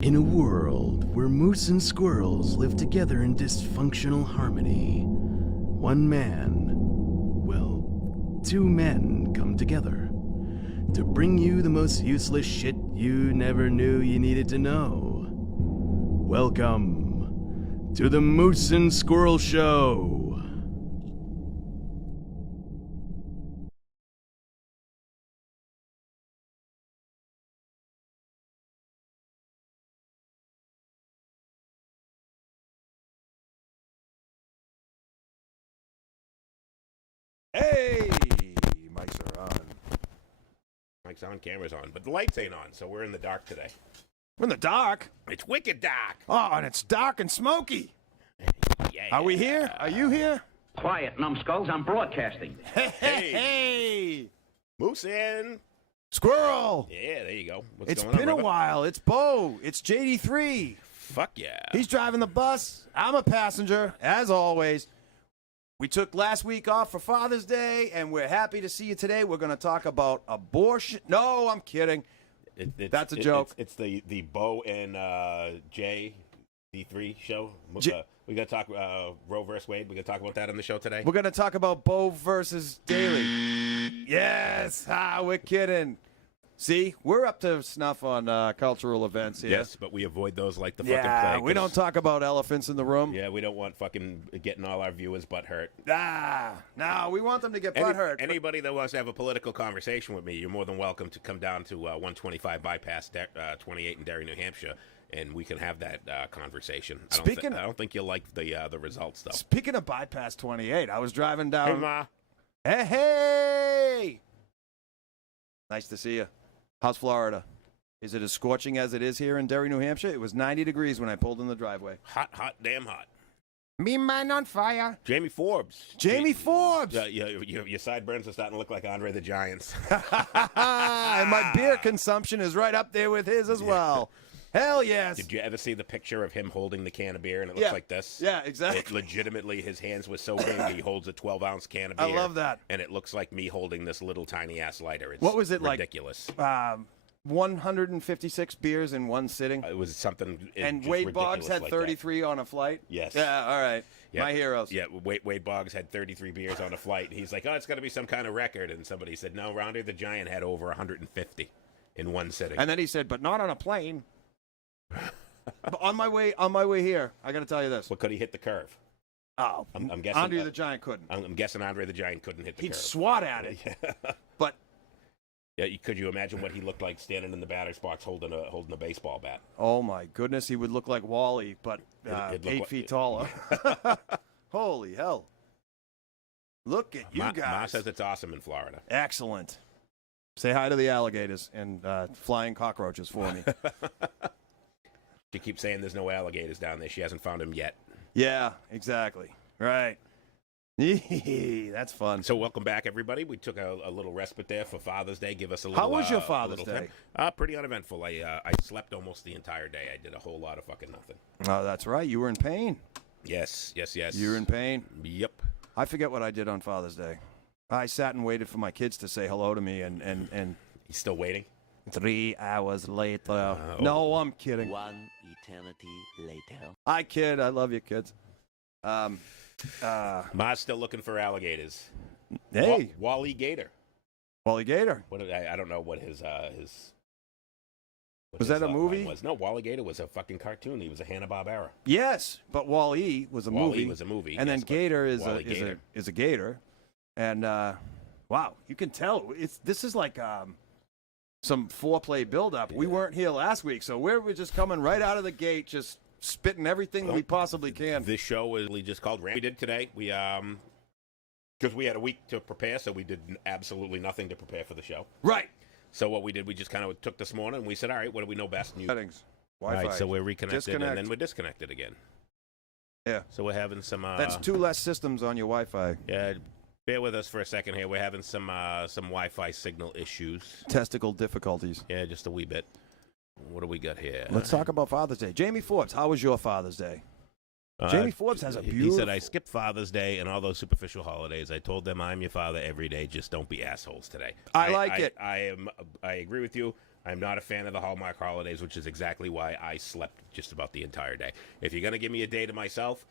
In a world where moose and squirrels live together in dysfunctional harmony, one man, well, two men come together to bring you the most useless shit you never knew you needed to know. Welcome to the Moose and Squirrel Show. Hey, mics are on. Mic's on, camera's on, but the lights ain't on, so we're in the dark today. We're in the dark. It's wicked dark. Oh, and it's dark and smoky. Yeah. Are we here? Are you here? Quiet, numbskulls, I'm broadcasting. Hey. Moose in. Squirrel. Yeah, there you go. What's It's going on, been a brother? while. It's Bo. It's JD3. Fuck yeah. He's driving the bus. I'm a passenger, as always. We took last week off for Father's Day, and we're happy to see you today. We're going to talk about abortion. No, I'm kidding. That's a joke. It's the Bo and Jay D3 show. We're going to talk Roe versus Wade. We're going to talk about that on the show today. We're going to talk about Bo versus Daly. Yes. We're kidding. See, we're up to snuff on cultural events here. Yes, but we avoid those like the fucking Yeah, plague. we don't talk about elephants in the room. Yeah, we don't want fucking getting all our viewers butt hurt. No, we want them to get butt hurt. Anybody that wants to have a political conversation with me, you're more than welcome to come down to 125 Bypass 28 in Derry, New Hampshire, and we can have that conversation. I don't think you'll like the results, though. Speaking of Bypass 28, I was driving down. Hey, Ma. Hey! Nice to see you. How's Florida? Is it as scorching as it is here in Derry, New Hampshire? It was 90 degrees when I pulled in the driveway. Hot, damn hot. Me man on fire. Jamie Forbes. Jamie Forbes! Your sideburns are starting to look like Andre the Giant's. And my beer consumption is right up there with his as well. Hell yes. Did you ever see the picture of him holding the can of beer and it looks like this? Yeah, exactly. It legitimately, his hands were so big, he holds a 12-ounce can of beer. I love that. And it looks like me holding this little tiny-ass lighter. It's what was it ridiculous. like? 156 beers in one sitting. It was something. And just Wade Boggs ridiculous had like 33 on a flight? Yes. Yeah, all right. Yeah. My heroes. Yeah, Wade Boggs had 33 beers on a flight. And he's like, oh, it's got to be some kind of record. And somebody said, no, Andre the Giant had over 150 in one sitting. And then he said, but not on a plane. on my way here, I got to tell you this. But could he hit the curve? Oh, I'm guessing Andre the Giant couldn't. I'm guessing Andre the Giant couldn't hit the He'd curve. swat at it. Yeah. But yeah, could you imagine what he looked like standing in the batter's box holding a baseball bat? oh my goodness, he would look like Wally, but It'd look 8 like- feet taller. Holy hell! Look at you Ma guys. says it's awesome in Florida. Excellent. Say hi to the alligators and flying cockroaches for me. She keeps saying there's no alligators down there. She hasn't found them yet. Yeah, exactly. Right. That's fun. So welcome back, everybody. We took a little respite there for Father's Day. Give us a little. How was your Father's Day? Pretty uneventful. I slept almost the entire day. I did a whole lot of fucking nothing. Oh, that's right. You were in pain. Yes. You were in pain. Yep. I forget what I did on Father's Day. I sat and waited for my kids to say hello to me, and He's still waiting? 3 hours later. No, I'm kidding. 1 eternity later. I kid. I love you, kids. Ma's still looking for alligators. Hey, Wally Gator. Wally Gator. I don't know what his Was that a movie? was. No, Wally Gator was a fucking cartoon. He was a Hanna-Barbera. Yes, but Wall-E was a movie. Wall-E was a movie. And then yes, but Gator is Wally Gator. a gator. And wow, you can tell this is like some foreplay buildup. We weren't here last week, so we're just coming right out of the gate, just spitting everything that we possibly can. This show is just called Randomness. We did today. We because we had a week to prepare, so we did absolutely nothing to prepare for the show. Right. So what we did, we just kind of took this morning and we said, all right, what do we know best? Settings. All Wi-Fi. right, so we're reconnected Disconnect. and then we're disconnected again. Yeah. So we're having some. That's 2 less systems on your Wi-Fi. Yeah. Bear with us for a second here. We're having some Wi-Fi signal issues. Testicle difficulties. Yeah, just a wee bit. What do we got here? Let's talk about Father's Day. Jamie Forbes, how was your Father's Day? Jamie Forbes has a beautiful... He said, I skipped Father's Day and all those superficial holidays. I told them I'm your father every day. Just don't be assholes today. I like it. I agree with you. I'm not a fan of the Hallmark holidays, which is exactly why I slept just about the entire day. If you're going to give me a day to myself,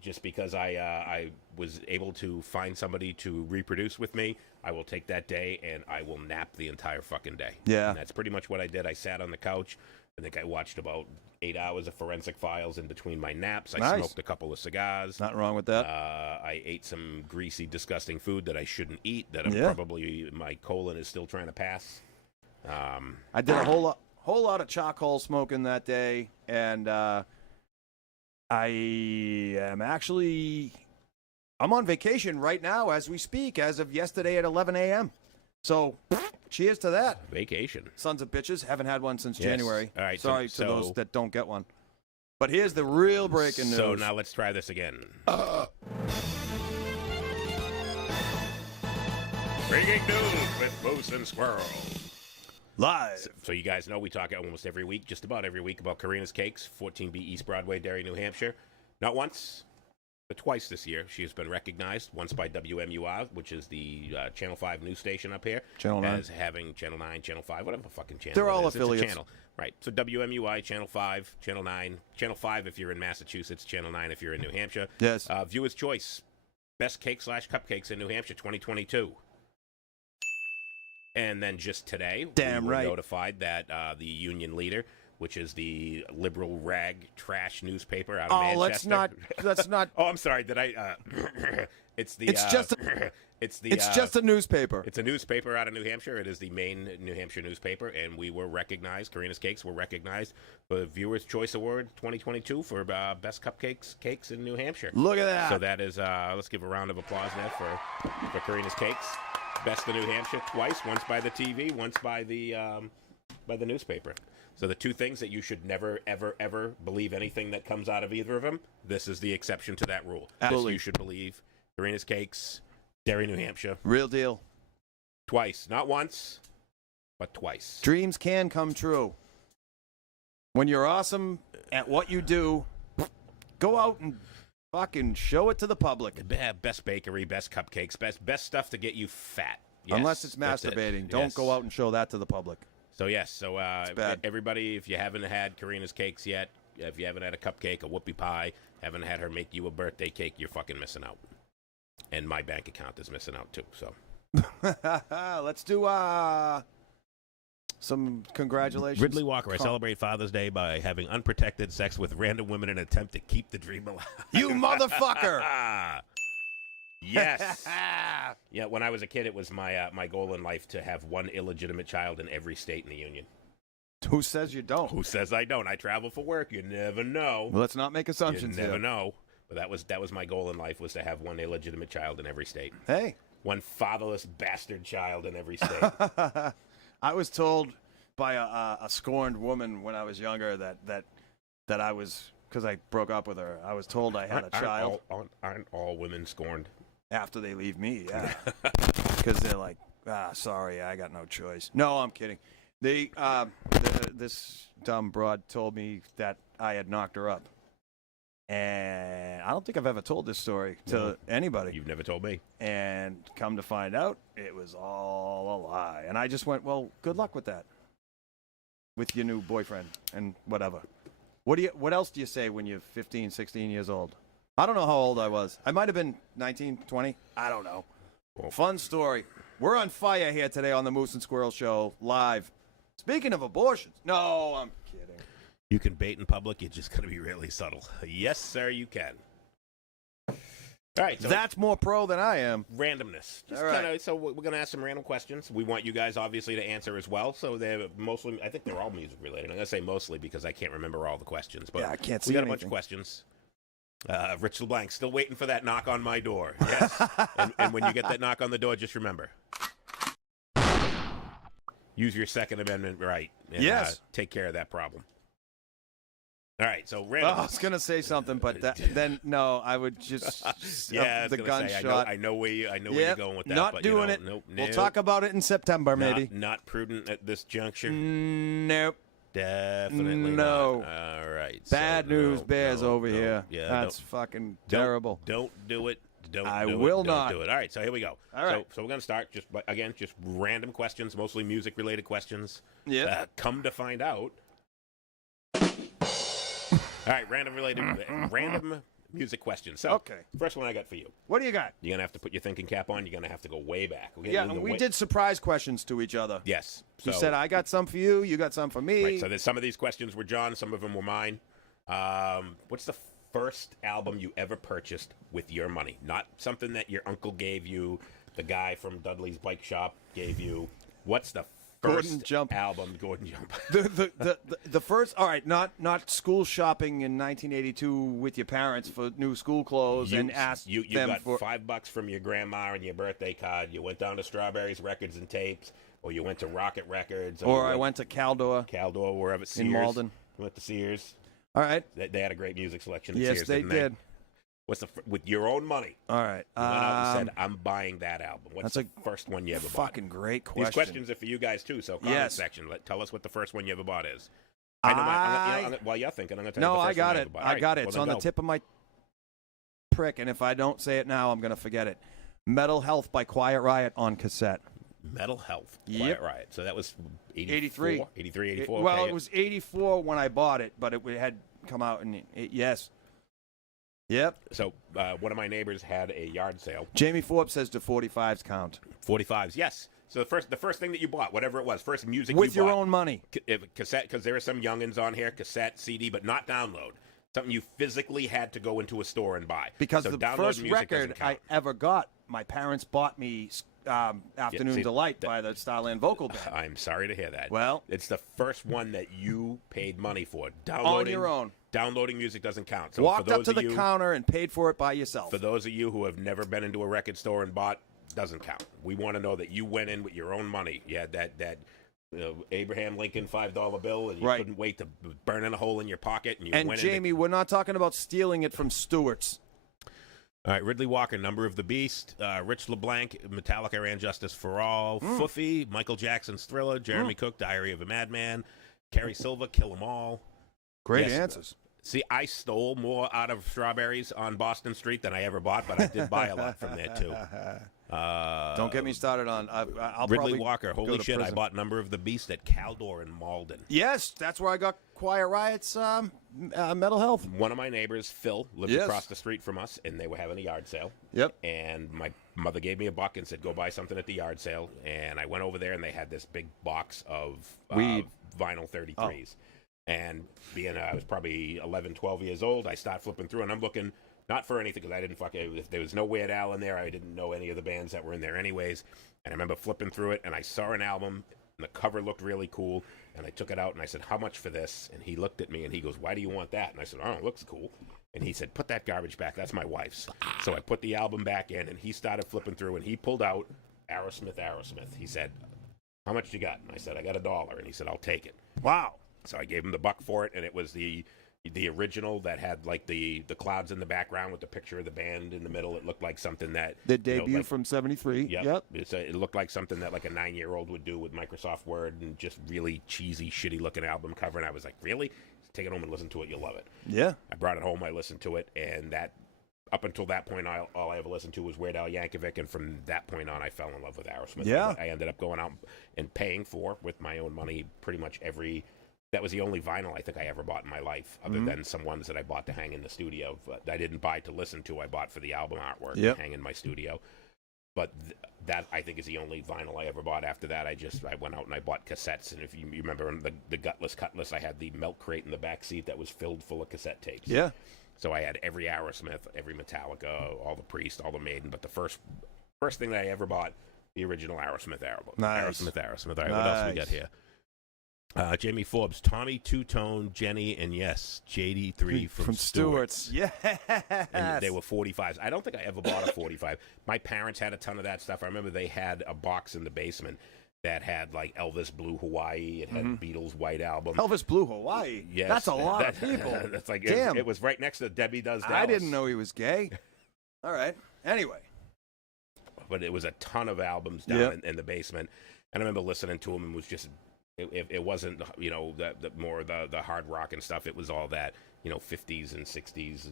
just because I was able to find somebody to reproduce with me, I will take that day and I will nap the entire fucking day. Yeah. And that's pretty much what I did. I sat on the couch. I think I watched about 8 hours of Forensic Files in between my naps. I smoked a couple of cigars. Not wrong with that. I ate some greasy, disgusting food that I shouldn't eat, that I'm probably, my colon is still trying to pass. I did a whole lot of charcoal smoking that day, and I am actually I'm on vacation right now as we speak, as of yesterday at 11 a.m. So, cheers to that. Vacation. Sons of bitches. Haven't had one since Yes. January. All right, Sorry so to those that don't get one. But here's the real breaking news. So now let's try this again. Breaking news with Moose and Squirrel. Live. So you guys know we talk almost every week, just about every week, about Karina's Cakes, 14B East Broadway, Derry, New Hampshire. Not once, but twice this year. She has been recognized, once by WMUR, which is the Channel 5 news station up here. Channel 9. As having Channel 9, Channel 5, whatever the fucking channel They're it all is. affiliates. It's a channel. Right. So WMUI, Channel 5, Channel 9, Channel 5 if you're in Massachusetts, Channel 9 if you're in New Hampshire. Yes. Viewer's Choice, Best Cake/Cupcakes in New Hampshire 2022. And then just today, we were notified that the union leader, which is the liberal rag trash newspaper out of Manchester. Let's not. Oh, I'm sorry. Did I? It's just a newspaper. It's a newspaper out of New Hampshire. It is the main New Hampshire newspaper, and we were recognized. Karina's Cakes were recognized for the Viewers' Choice Award 2022 for best cakes in New Hampshire. Look at that. So that is. Let's give a round of applause now for Karina's Cakes. Best of New Hampshire twice, once by the TV, once by the newspaper. So the two things that you should never, ever, ever believe anything that comes out of either of them, this is the exception to that rule. Absolutely. This you should believe. Karina's Cakes, Derry, New Hampshire. Real deal. Twice. Not once, but twice. Dreams can come true. When you're awesome at what you do, go out and fucking show it to the public. Best bakery, best cupcakes, best stuff to get you fat. Yes, Unless it's masturbating. Don't go out and show that to the public. So, yes. So, everybody, if you haven't had Karina's Cakes yet, if you haven't had a cupcake, a whoopie pie, haven't had her make you a birthday cake, you're fucking missing out. And my bank account is missing out, too. So, let's do some congratulations. Ridley Walker, I celebrate Father's Day by having unprotected sex with random women in an attempt to keep the dream alive. You motherfucker! Yes. Yeah, when I was a kid, it was my goal in life to have one illegitimate child in every state in the union. Who says you don't? Who says I don't? I travel for work. You never know. Well, let's not make assumptions You never here. know. But that was my goal in life, was to have one illegitimate child in every state. Hey. One fatherless bastard child in every state. I was told by a scorned woman when I was younger that I was, because I broke up with her, I was told I had a child. Aren't all women scorned? After they leave me, yeah. Because they're like, sorry, I got no choice. No, I'm kidding. This dumb broad told me that I had knocked her up. And I don't think I've ever told this story to anybody. You've never told me. And come to find out, it was all a lie. And I just went, well, good luck with that. With your new boyfriend and whatever. What else do you say when you're 15, 16 years old? I don't know how old I was. I might have been 19, 20. I don't know. Well, fun story. We're on fire here today on the Moose and Squirrel Show, live. Speaking of abortions. No, I'm kidding. You can bait in public. You just got to be really subtle. Yes, sir, you can. All right. So that's more pro than I am. Randomness. Just all right. kinda, so we're going to ask some random questions. We want you guys, obviously, to answer as well. So they're mostly, I think they're all music related. I'm going to say mostly because I can't remember all the questions. But yeah, I can't see we got anything. A bunch of questions. Rich LeBlanc, still waiting for that knock on my door. Yes. and when you get that knock on the door, just remember. Use your Second Amendment right. And, yes. Take care of that problem. All right, so random. I was going to say something, but then no, I would just yeah, the gunshot. I know where you're going with that. Not but, doing it. Nope, we'll talk about it in September, maybe. Not prudent at this juncture. Nope. Definitely no. Not. All right. Bad news bears over here. Yeah, that's fucking terrible. Don't do it. Will not do it. All right, so here we go. All right. So we're going to start just random questions, mostly music-related questions. Yeah. Come to find out. All right, random music questions. So, Okay. First one I got for you. What do you got? You're going to have to put your thinking cap on. You're going to have to go way back. Okay? Yeah, and we did surprise questions to each other. Yes. You So- said, I got some for you, you got some for me. Right, so some of these questions were John, some of them were mine. What's the first album you ever purchased with your money? Not something that your uncle gave you, the guy from Dudley's Bike Shop gave you. What's the Gordon first Jump. album, Gordon Jump? The first, all right, not school shopping in 1982 with your parents for new school clothes and asked you them got for $5 from your grandma and your birthday card. You went down to Strawberries Records and Tapes, or you went to Rocket Records, or I went to Caldor. Caldor, wherever. Sears. In Malden. You went to Sears. All right. They had a great music selection at Yes, Sears, they didn't did. What's with your own money? All right. You went out and said, "I'm buying that album." What's that's the first one you ever bought? Fucking great question. These questions are for you guys too. So comment Yes. section. Tell us what the first one you ever bought is. I know. While you're thinking, I'm going to tell you No, the I first got one it. ever bought. I All right, got it. well, It's then on the go. tip of my prick, and if I don't say it now, I'm going to forget it. Metal Health by Quiet Riot on cassette. Metal Health. Yep. Quiet Riot. So that was 83. 83, 84. Well, okay. it was 84 when I bought it, but it had come out in yes. Yep. So one of my neighbors had a yard sale. Jamie Forbes says the 45s count. 45s, yes. So the first thing that you bought, whatever it was, first music With you your bought, own money. cassette, because there are some youngins on here, cassette, CD, but not download. Something you physically had to go into a store and buy. Because so the download first music record doesn't count. I ever got, my parents bought me Afternoon see, Delight by the Starland Vocal Band. I'm sorry to hear that. Well, it's the first one that you paid money for. On your own. Downloading music doesn't count. So Walked for up those to of the you, counter and paid for it by yourself. For those of you who have never been into a record store and bought, doesn't count. We want to know that you went in with your own money. You had that Abraham Lincoln $5 bill, and you couldn't wait to burn in a hole in your pocket. And went Jamie, we're not talking about stealing it from Stewart's. All right, Ridley Walker, Number of the Beast, Rich LeBlanc, Metallica Ran Justice for All, Foofy, Michael Jackson's Thriller, Jeremy Cook, Diary of a Madman, Carrie Silver, Kill 'Em All. Great answers. See, I stole more out of Strawberries on Boston Street than I ever bought, but I did buy a lot from there, too. Don't get me started on I'll Ridley probably Walker, go holy to shit, prison. I bought Number of the Beast at Caldor in Malden. Yes, that's where I got Quiet Riot's Metal Health. One of my neighbors, Phil, lived across the street from us, and they were having a yard sale. Yep. And my mother gave me $1 and said, go buy something at the yard sale. And I went over there, and they had this big box of Weed. Vinyl 33s. And being I was probably 11, 12 years old, I start flipping through, and I'm looking not for anything because I didn't if there was no Weird Al in there, I didn't know any of the bands that were in there anyways. And I remember flipping through it, and I saw an album, and the cover looked really cool. And I took it out, and I said, how much for this? And he looked at me, and he goes, why do you want that? And I said, oh, it looks cool. And he said, put that garbage back. That's my wife's. So I put the album back in, and he started flipping through, and he pulled out Aerosmith. He said, how much you got? And I said, I got $1. And he said, I'll take it. Wow. So I gave him the $1 for it, and it was the original that had like the clouds in the background with the picture of the band in the middle. It looked like something that the debut from '73. Yep. It looked like something that like a 9-year-old would do with Microsoft Word, and just really cheesy, shitty looking album cover. And I was like, really? Take it home and listen to it. You'll love it. Yeah. I brought it home. I listened to it, and that up until that point, all I ever listened to was Weird Al Yankovic, and from that point on, I fell in love with Aerosmith. Yeah. I ended up going out and paying for, with my own money, pretty much every. That was the only vinyl I think I ever bought in my life, other than some ones that I bought to hang in the studio. But I didn't buy to listen to. I bought for the album artwork to hang in my studio. But that, I think, is the only vinyl I ever bought. After that, I went out and I bought cassettes. And if you remember the Gutless Cutlass, I had the milk crate in the back seat that was filled full of cassette tapes. Yeah. So I had every Aerosmith, every Metallica, all the Priest, all the Maiden. But the first thing that I ever bought, the original Aerosmith album. Nice. Aerosmith. All right, what else we got here? Jamie Forbes, Tommy Two-Tone, Jenny, and yes, JD3 from Stewart's. Yes. And they were 45s. I don't think I ever bought a 45. My parents had a ton of that stuff. I remember they had a box in the basement that had like Elvis Blue Hawaii. It had Beatles White Album. Elvis Blue Hawaii. Yes. That's a lot of people. That's like damn. It was right next to Debbie Does Dallas. I didn't know he was gay. All right. Anyway. But it was a ton of albums down in the basement. And I remember listening to them and was just... It wasn't, the more the hard rock and stuff. It was all that 50s and 60s,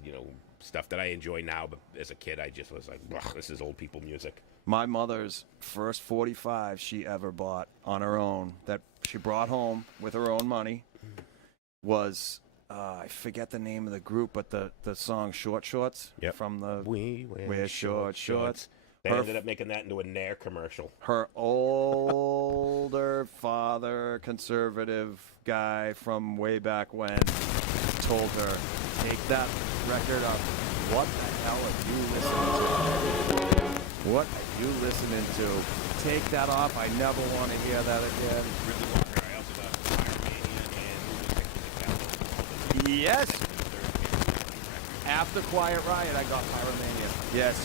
stuff that I enjoy now. But as a kid, I just was like, this is old people music. My mother's first 45 she ever bought on her own, that she brought home with her own money, was, I forget the name of the group, but the song Short Shorts from the We Wear Short Shorts. They ended up making that into a Nair commercial. Her older father, conservative guy from way back when, told her, take that record up. What the hell are you listening to? What are you listening to? Take that off. I never want to hear that again. Ridley Walker, I also got Iron Mania and Moving Pictures. Yes. After Quiet Riot, I got Pyromania. Yes.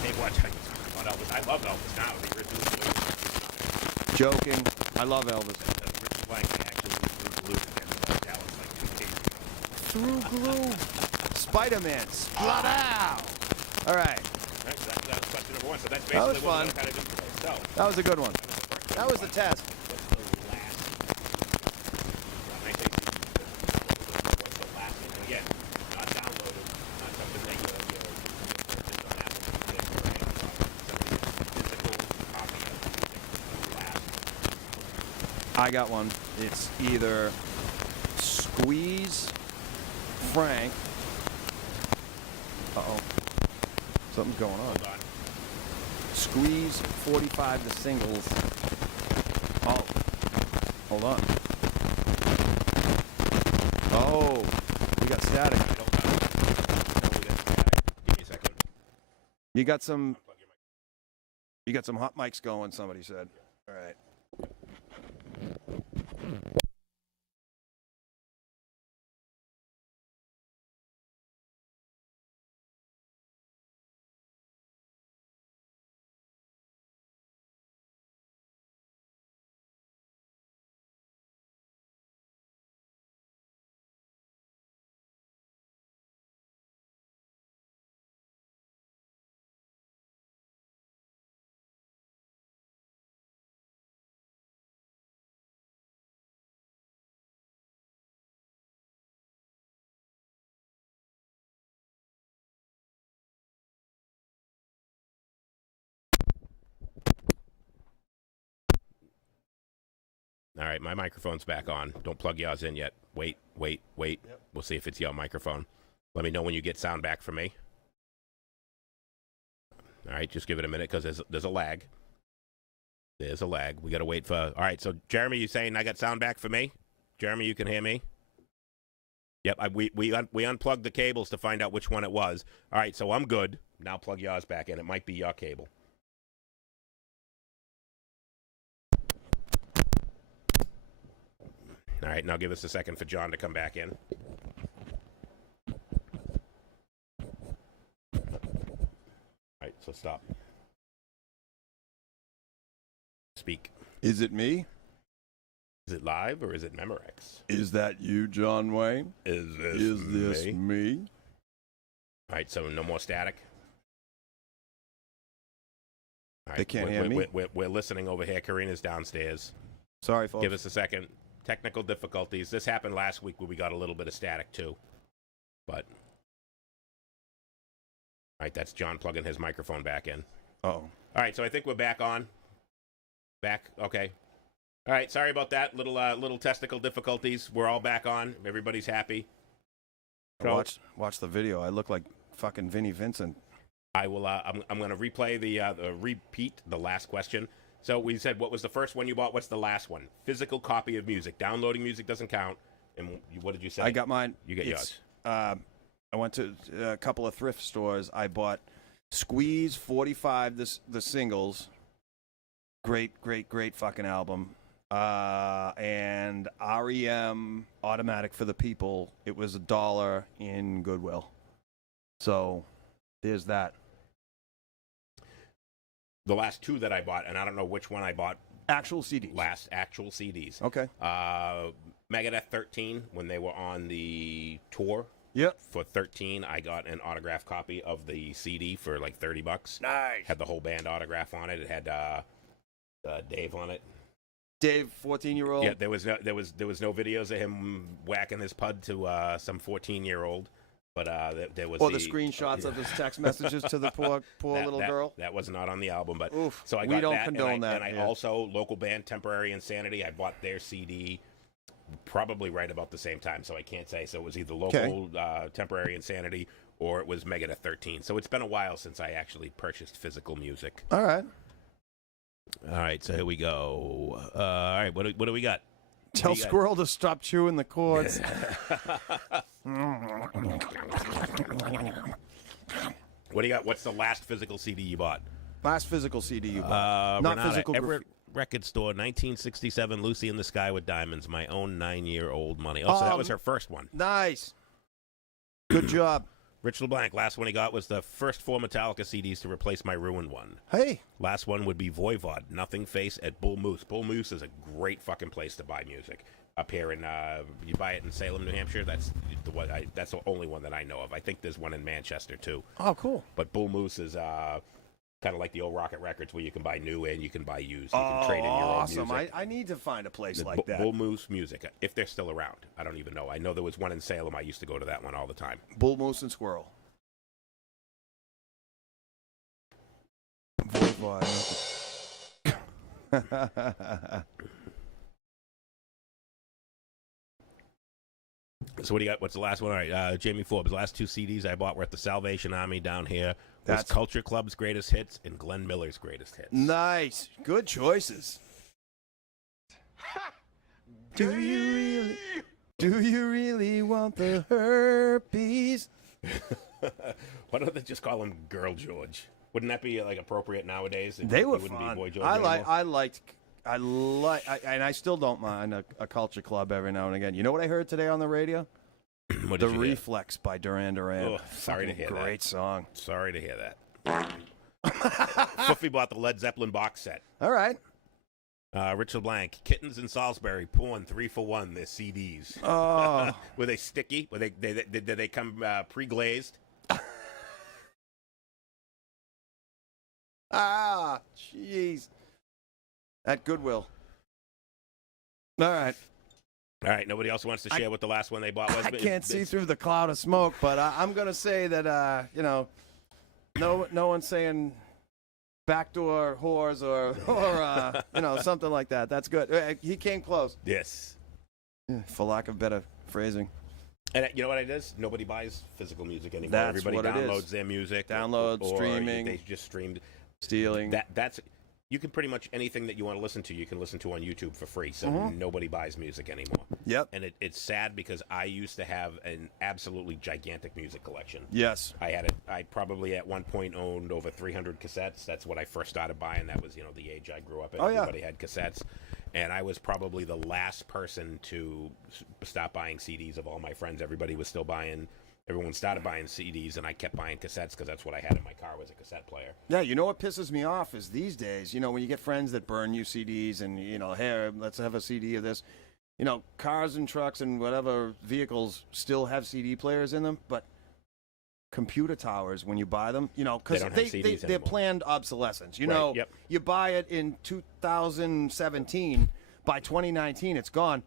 Hey, watch out. About Elvis. I love Elvis now. The original Joking. I love Elvis. Richard Blank actually through glue and Dallas like 2 days ago. Through glue. Spider-Man. Splat out. All right. Right, so that was question number 1. So that's That was basically what fun. we kind of did today. So That was a good one. That was the test. What's the last? I think what's the last one? And again, not downloaded, not something that you purchased on Apple Music or Amazon. Something that's physical copy of music. The last. I got one. It's either Squeeze Frank. Uh-oh. Something's going on. Hold on. Squeeze 45 the singles. Oh. Hold on. Oh. We got static. I don't know. No, we got static. Give me a second. You got some Plug your mic. you got some hot mics going, somebody said. All right. All right, my microphone's back on. Don't plug yours in yet. Wait. Yep. We'll see if it's your microphone. Let me know when you get sound back from me. All right, just give it a minute because there's a lag. There's a lag. We got to wait for... All right, so Jeremy, you saying I got sound back for me? Jeremy, you can hear me? Yep, we unplugged the cables to find out which one it was. All right, so I'm good. Now plug yours back in. It might be your cable. All right, now give us a second for John to come back in. All right, so stop. Speak. Is it me? Is it live or is it Memorex? Is that you, John Wayne? Is this me? All right, so no more static. All right, They can't hear me? We're listening over here. Karina's downstairs. Sorry, folks. Give us a second. Technical difficulties. This happened last week where we got a little bit of static too. But, all right, that's John plugging his microphone back in. Uh-oh. All right, so I think we're back on. Back, okay. All right, sorry about that. Little technical difficulties. We're all back on. Everybody's happy. So, Watch the video. I look like fucking Vinnie Vincent. I will. I'm going to replay repeat the last question. So we said, what was the first one you bought? What's the last one? Physical copy of music. Downloading music doesn't count. And what did you say? I got mine. You get yours. I went to a couple of thrift stores. I bought Squeeze 45 the singles. Great fucking album. And REM Automatic for the People. It was $1 in Goodwill. So there's that. The last two that I bought, and I don't know which one I bought. Actual CDs. Last actual CDs. Okay. Megadeth 13, when they were on the tour. Yep. For 13, I got an autographed copy of the CD for like $30. Nice. Had the whole band autograph on it. It had Dave on it. Dave, 14-year-old. Yeah, there was no videos of him whacking his pud to some 14-year-old, but there was or the screenshots of his text messages to the poor little girl. That was not on the album, but Oof, so I got we don't that, condone that. And I also local band Temporary Insanity. I bought their CD probably right about the same time, so I can't say. So it was either local Temporary Insanity or it was Megadeth 13. So it's been a while since I actually purchased physical music. All right. All right, so here we go. All right, what do we got? Tell Squirrel to stop chewing the cords. What do you got? What's the last physical CD you bought? Last physical CD you bought. Not Renata, physical. Everett Record Store, 1967, Lucy in the Sky with Diamonds, my own 9-year-old money. Oh, so that was her first one. Nice. Good job. Rich LeBlanc, last one he got was the first 4 Metallica CDs to replace my ruined one. Hey. Last one would be Voivod, Nothing Face at Bull Moose. Bull Moose is a great fucking place to buy music. Up here in, you buy it in Salem, New Hampshire. That's the only one that I know of. I think there's one in Manchester too. Oh, cool. But Bull Moose is kind of like the old Rocket Records, where you can buy new and you can buy used. You can trade in your own music. I need to find a place like that. Bull Moose Music, if they're still around. I don't even know. I know there was one in Salem. I used to go to that one all the time. Bull Moose and Squirrel. Voivod. So what do you got? What's the last one? All right, Jamie Forbes. The last 2 CDs I bought were at the Salvation Army down here. That's Culture Club's Greatest Hits and Glenn Miller's Greatest Hits. Nice. Good choices. Do you really want the herpes? Why don't they just call him Girl George? Wouldn't that be like appropriate nowadays? They were wouldn't fun. Be Boy George I liked, and I still don't mind a culture club every now and again. You know what I heard today on the radio? The Reflex by Duran Duran. Oh, sorry to hear that. Great song. Sorry to hear that. Fuffy bought the Led Zeppelin box set. All right. Rich LeBlanc, Kittens in Salisbury, Porn 3 for 1. Their CDs. Oh. Were they sticky? Did they come pre-glazed? Ah, jeez. At Goodwill. All right. All right. Nobody else wants to share what the last one they bought was. I can't see through the cloud of smoke, but I'm going to say that, no one's saying backdoor whores or something like that. That's good. He came close. Yes. For lack of better phrasing. And you know what it is? Nobody buys physical music anymore. That's Everybody what it is. downloads their music. Download, or streaming. They just streamed. Stealing. That's you can pretty much anything that you want to listen to, you can listen to on YouTube for free. So nobody buys music anymore. Yep. And it's sad because I used to have an absolutely gigantic music collection. Yes. I probably at one point owned over 300 cassettes. That's what I first started buying. That was, the age I grew up in. Oh, yeah. Everybody had cassettes. And I was probably the last person to stop buying CDs of all my friends. Everyone started buying CDs, and I kept buying cassettes because that's what I had in my car was a cassette player. Yeah, you know what pisses me off is these days, when you get friends that burn you CDs and, hey, let's have a CD of this. Cars and trucks and whatever vehicles still have CD players in them, but computer towers, when you buy them, because they're planned obsolescence. You buy it in 2017, by 2019 it's gone.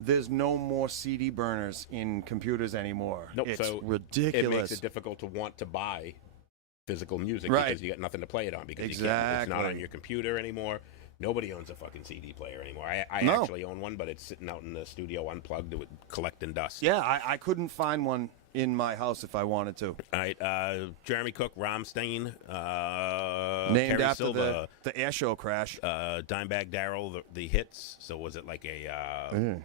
There's no more CD burners in computers anymore. Nope, it's so ridiculous. It makes it difficult to want to buy physical music right. because you got nothing to play it on because exactly. it's not on your computer anymore. Nobody owns a fucking CD player anymore. I actually own one, but it's sitting out in the studio unplugged, collecting dust. Yeah, I couldn't find one in my house if I wanted to. All right, Jeremy Cook, Rammstein, named Kerry after Silva, the airshow crash. Dimebag Darrell, the hits. So was it like a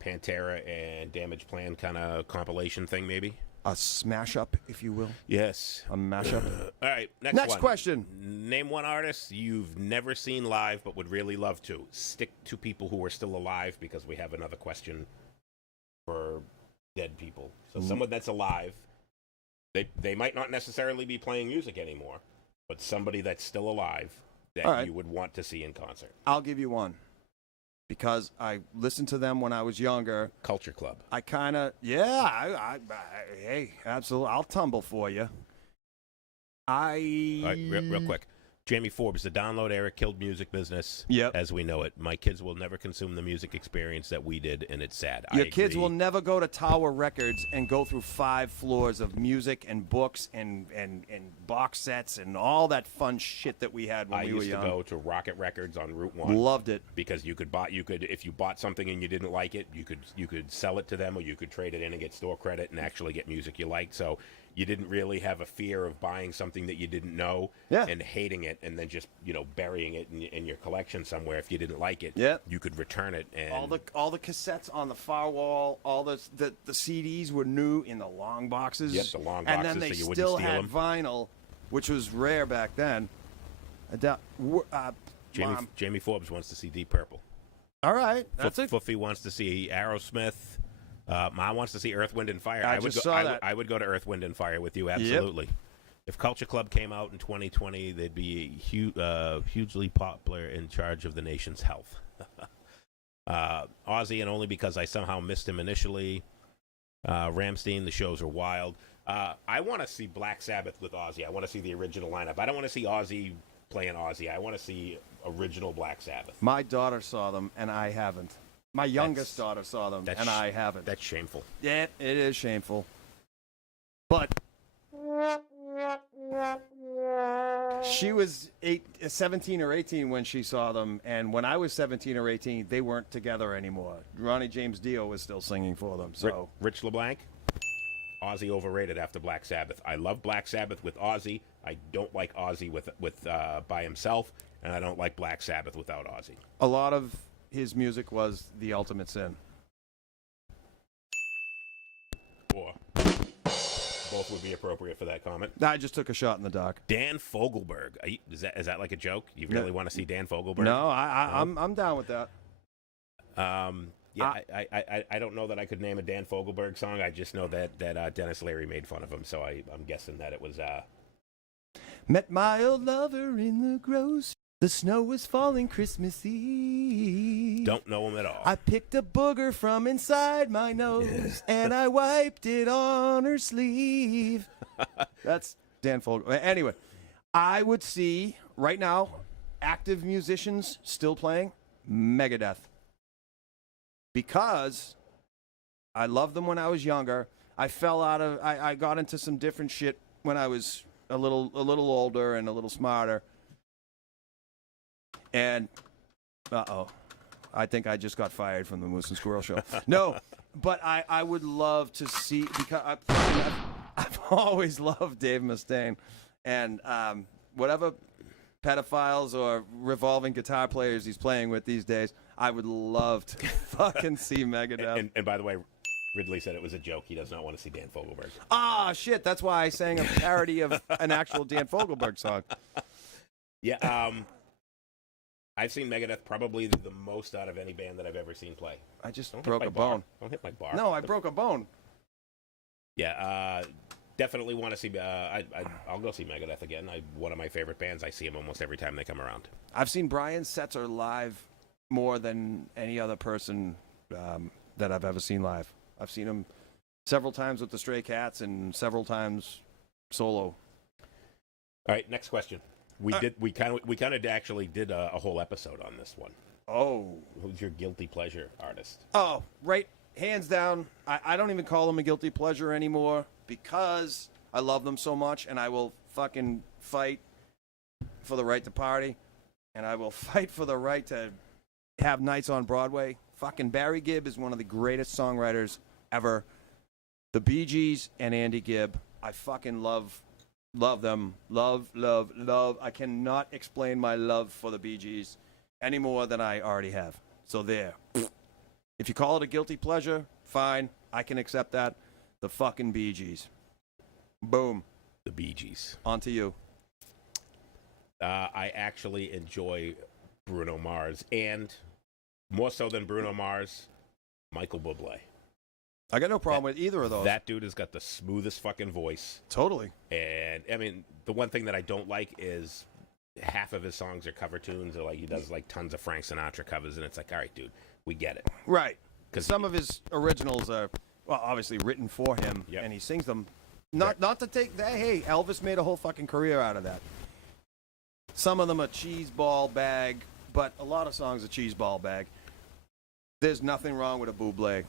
Pantera and Damage Plan kind of compilation thing, maybe? A smash up, if you will. Yes. A mashup. All right, next question. Name one artist you've never seen live but would really love to. Stick to people who are still alive because we have another question for dead people. So someone that's alive, they might not necessarily be playing music anymore, but somebody that's still alive that you would want to see in concert. I'll give you one. Because I listened to them when I was younger. Culture Club. I kind of, hey, absolutely. I'll tumble for you. All right, real quick. Jamie Forbes, the download era killed music business as we know it. My kids will never consume the music experience that we did, and it's sad. Your kids will never go to Tower Records and go through 5 floors of music and books and box sets and all that fun shit that we had when we were young. I used to go to Rocket Records on Route 1. Loved it. Because if you bought something and you didn't like it, you could sell it to them, or you could trade it in and get store credit and actually get music you liked. So you didn't really have a fear of buying something that you didn't know and hating it and then just, burying it in your collection somewhere if you didn't like it. Yeah. You could return it. And all the cassettes on the far wall, all the CDs were new in the long boxes. Yep, the long boxes, and then they so you wouldn't still steal had them. vinyl, which was rare back then. Jamie Forbes wants to see Deep Purple. All right. That's it. Fuffy wants to see Aerosmith. Ma wants to see Earth, Wind, and Fire. I just saw that. I would go to Earth, Wind, and Fire with you, absolutely. Yep. If Culture Club came out in 2020, they'd be hugely popular, in charge of the nation's health. Ozzy, and only because I somehow missed him initially. Rammstein, the shows are wild. I want to see Black Sabbath with Ozzy. I want to see the original lineup. I don't want to see Ozzy playing Ozzy. I want to see original Black Sabbath. My daughter saw them, and I haven't. My youngest daughter saw them, and I haven't. That's shameful. Yeah, it is shameful. But she was 17 or 18 when she saw them, and when I was 17 or 18, they weren't together anymore. Ronnie James Dio was still singing for them. So Rich LeBlanc, Ozzy overrated after Black Sabbath. I love Black Sabbath with Ozzy. I don't like Ozzy with by himself, and I don't like Black Sabbath without Ozzy. A lot of his music was the ultimate sin. Or both would be appropriate for that comment. I just took a shot in the dark. Dan Fogelberg. Is that like a joke? You really want to see Dan Fogelberg? No, I'm down with that. Yeah, I don't know that I could name a Dan Fogelberg song. I just know that Dennis Leary made fun of him, so I'm guessing that it was. Met my old lover in the grocery. The snow was falling Christmas Eve. Don't know him at all. I picked a booger from inside my nose and I wiped it on her sleeve. That's Dan Fogelberg. Anyway, I would see right now active musicians still playing Megadeth. Because I loved them when I was younger. I got into some different shit when I was a little older and a little smarter. And, I think I just got fired from the Moose and Squirrel show. No, but I would love to see, because I've always loved Dave Mustaine. And whatever pedophiles or revolving guitar players he's playing with these days, I would love to fucking see Megadeth. And by the way, Ridley said it was a joke. He does not want to see Dan Fogelberg. Ah, shit. That's why I sang a parody of an actual Dan Fogelberg song. Yeah, I've seen Megadeth probably the most out of any band that I've ever seen play. I just broke a bone. Don't hit my bar. No, I broke a bone. Yeah, definitely want to see. I'll go see Megadeth again. One of my favorite bands. I see them almost every time they come around. I've seen Brian Setzer live more than any other person that I've ever seen live. I've seen him several times with the Stray Cats and several times solo. All right, next question. We kind of actually did a whole episode on this one. Oh, who's your guilty pleasure artist? Oh, right, hands down. I don't even call them a guilty pleasure anymore because I love them so much, and I will fucking fight for the right to party, and I will fight for the right to have nights on Broadway. Fucking Barry Gibb is one of the greatest songwriters ever. The Bee Gees and Andy Gibb. I fucking love them. Love. I cannot explain my love for the Bee Gees any more than I already have. So there. If you call it a guilty pleasure, fine. I can accept that. The fucking Bee Gees. Boom. The Bee Gees. On to you. I actually enjoy Bruno Mars, and more so than Bruno Mars, Michael Bublé. I got no problem with either of those. That dude has got the smoothest fucking voice. Totally. And, I mean, the one thing that I don't like is half of his songs are cover tunes, or like he does like tons of Frank Sinatra covers, and it's like, all right, dude, we get it. Right. Because some of his originals are, well, obviously written for him, and he sings them. Not to take that. Hey, Elvis made a whole fucking career out of that. Some of them are cheese ball bag, but a lot of songs are cheese ball bag. There's nothing wrong with a Bublé.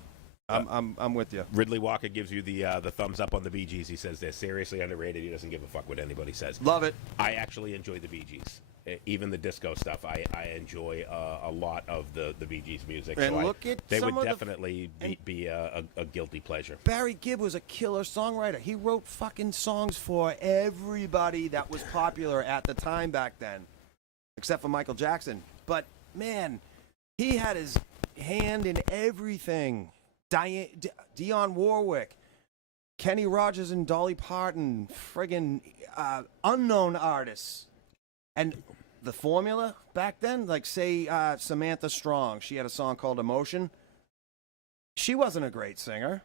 I'm with you. Ridley Walker gives you the thumbs up on the Bee Gees. He says they're seriously underrated. He doesn't give a fuck what anybody says. Love it. I actually enjoy the Bee Gees. Even the disco stuff, I enjoy a lot of the Bee Gees music. And so look at they some would of definitely be a guilty pleasure. Barry Gibb was a killer songwriter. He wrote fucking songs for everybody that was popular at the time back then, except for Michael Jackson. But, man, he had his hand in everything. Dionne Warwick, Kenny Rogers and Dolly Parton, friggin' unknown artists. And the formula back then, like, say, Samantha Strong, she had a song called Emotion. She wasn't a great singer.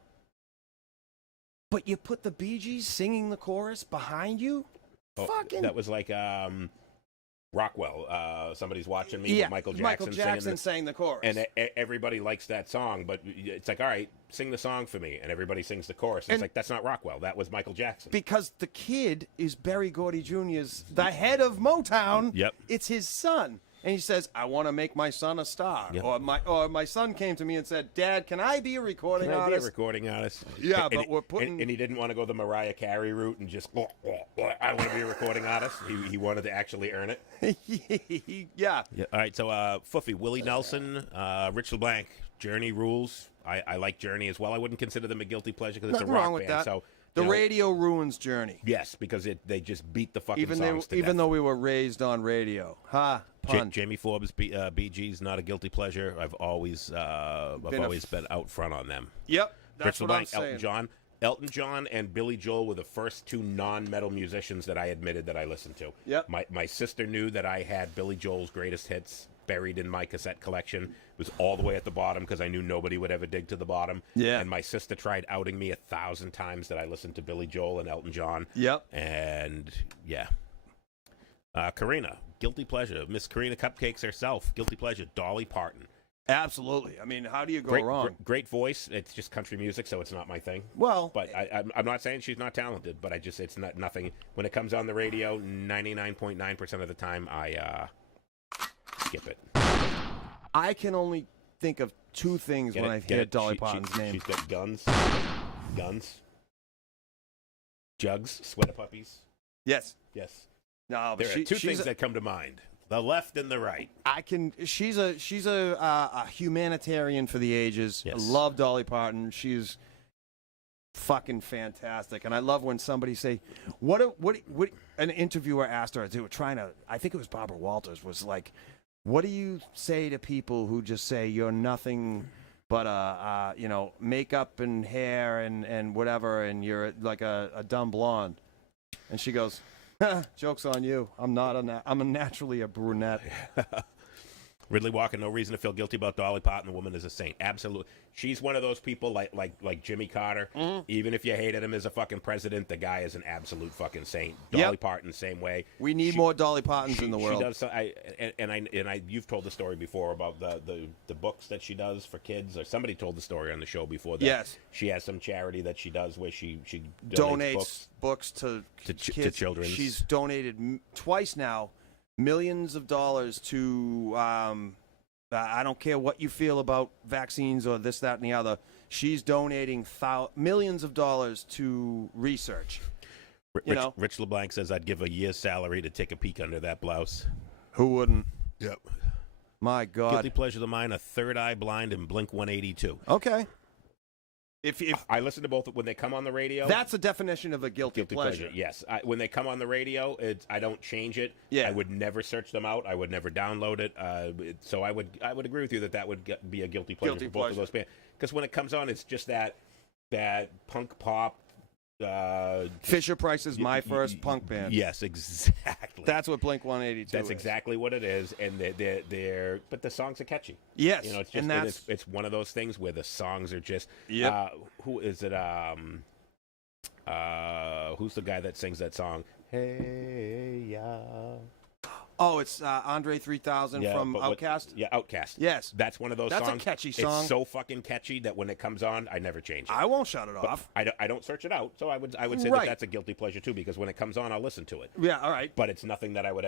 But you put the Bee Gees singing the chorus behind you? Fucking... That was like Rockwell. Somebody's watching me. Yeah, With Michael Jackson singing sang the chorus. And everybody likes that song, but it's like, all right, sing the song for me. And everybody sings the chorus. And it's like, that's not Rockwell. That was Michael Jackson. Because the kid is Berry Gordy Jr.'s, the head of Motown. Yep. It's his son. And he says, I want to make my son a star. Yep. Or my son came to me and said, Dad, can I be a recording artist? Can I be a recording artist? Yeah, and, but we're putting... And he didn't want to go the Mariah Carey route and just, I want to be a recording artist. He wanted to actually earn it. Yeah. All right, so Foofy, Willie Nelson, Rich LeBlanc, Journey rules. I like Journey as well. I wouldn't consider them a guilty pleasure because it's a Nothing rock wrong with band. that. So the radio ruins Journey. Yes, because they just beat the fucking songs to even death. though we were raised on radio. Ha, pun. Jamie Forbes, Bee Gees, not a guilty pleasure. I've always been out front on them. Yep, that's Rich what I'm LeBlanc, saying. Elton John and Billy Joel were the first two non-metal musicians that I admitted that I listened to. Yep. My sister knew that I had Billy Joel's greatest hits buried in my cassette collection. It was all the way at the bottom because I knew nobody would ever dig to the bottom. Yeah. And my sister tried outing me 1,000 times that I listened to Billy Joel and Elton John. Yep. And, yeah. Karina, guilty pleasure. Miss Karina Cupcakes herself, guilty pleasure. Dolly Parton. Absolutely. I mean, how do you go wrong? Great voice. It's just country music, so it's not my thing. Well, but I'm not saying she's not talented, but it's not nothing. When it comes on the radio, 99.9% of the time, I skip it. I can only think of two things when I hear Dolly Parton's name. She's got guns, jugs, sweater puppies. Yes. No, but there are two things that come to mind. The left and the right. She's a humanitarian for the ages. Yes. I love Dolly Parton. She's fucking fantastic. And I love when somebody say, what an interviewer asked her, they were trying to, I think it was Barbara Walters, was like, what do you say to people who just say you're nothing but makeup and hair and whatever, and you're like a dumb blonde? And she goes, joke's on you. I'm naturally a brunette. Ridley Walker, no reason to feel guilty about Dolly Parton. The woman is a saint. Absolutely. She's one of those people like Jimmy Carter. Mm-hmm. Even if you hated him as a fucking president, the guy is an absolute fucking saint. Dolly Parton, same way. We need more Dolly Partons in the world. She does. You've told the story before about the books that she does for kids, or somebody told the story on the show before that. Yes. She has some charity that she does where she donates books to kids. To children. She's donated twice now millions of dollars to I don't care what you feel about vaccines or this, that, and the other. She's donating millions of dollars to research. Rich LeBlanc says, I'd give a year's salary to take a peek under that blouse. Who wouldn't? Yep. My God. Guilty pleasure of mine, a Third Eye Blind and Blink 182. Okay. If I listen to both when they come on the radio, that's a definition of a guilty pleasure. Yes, when they come on the radio, I don't change it. Yeah. I would never search them out. I would never download it. So I would agree with you that would be a guilty pleasure for both of those bands. Because when it comes on, it's just that punk pop. Fisher Price is my first punk band. Yes, exactly. That's what Blink 182 That's is. exactly what it is, and but the songs are catchy. Yes, it's just it's one of those things where the songs are just. Yep. Who is it? Who's the guy that sings that song? Hey ya. Oh, it's Andre 3000 from Outkast? Outkast. Yes. That's one of those songs. That's a catchy song. It's so fucking catchy that when it comes on, I never change it. I won't shut it off. I don't search it out, so I would say Right. that's a guilty pleasure too, because when it comes on, I'll listen to it. Yeah, all right. But it's nothing that I'd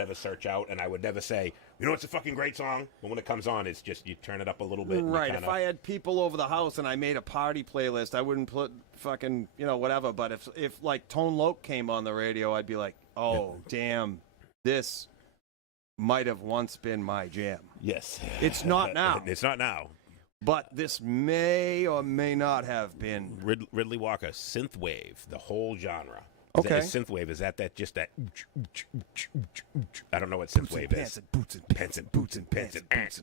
ever search out, and I would never say, you know, it's a fucking great song. But when it comes on, it's just you turn it up a little bit. And Right. If I had people over the house and I made a party playlist, I wouldn't put fucking, whatever. But if like Tone Loc came on the radio, I'd be like, oh, damn, this might have once been my jam. Yes. It's not now. It's not now. But this may or may not have been. Ridley Walker, synthwave, the whole genre. Okay. Synthwave, is that just that? I don't know what synthwave is. Boots and pants and boots and pants and boots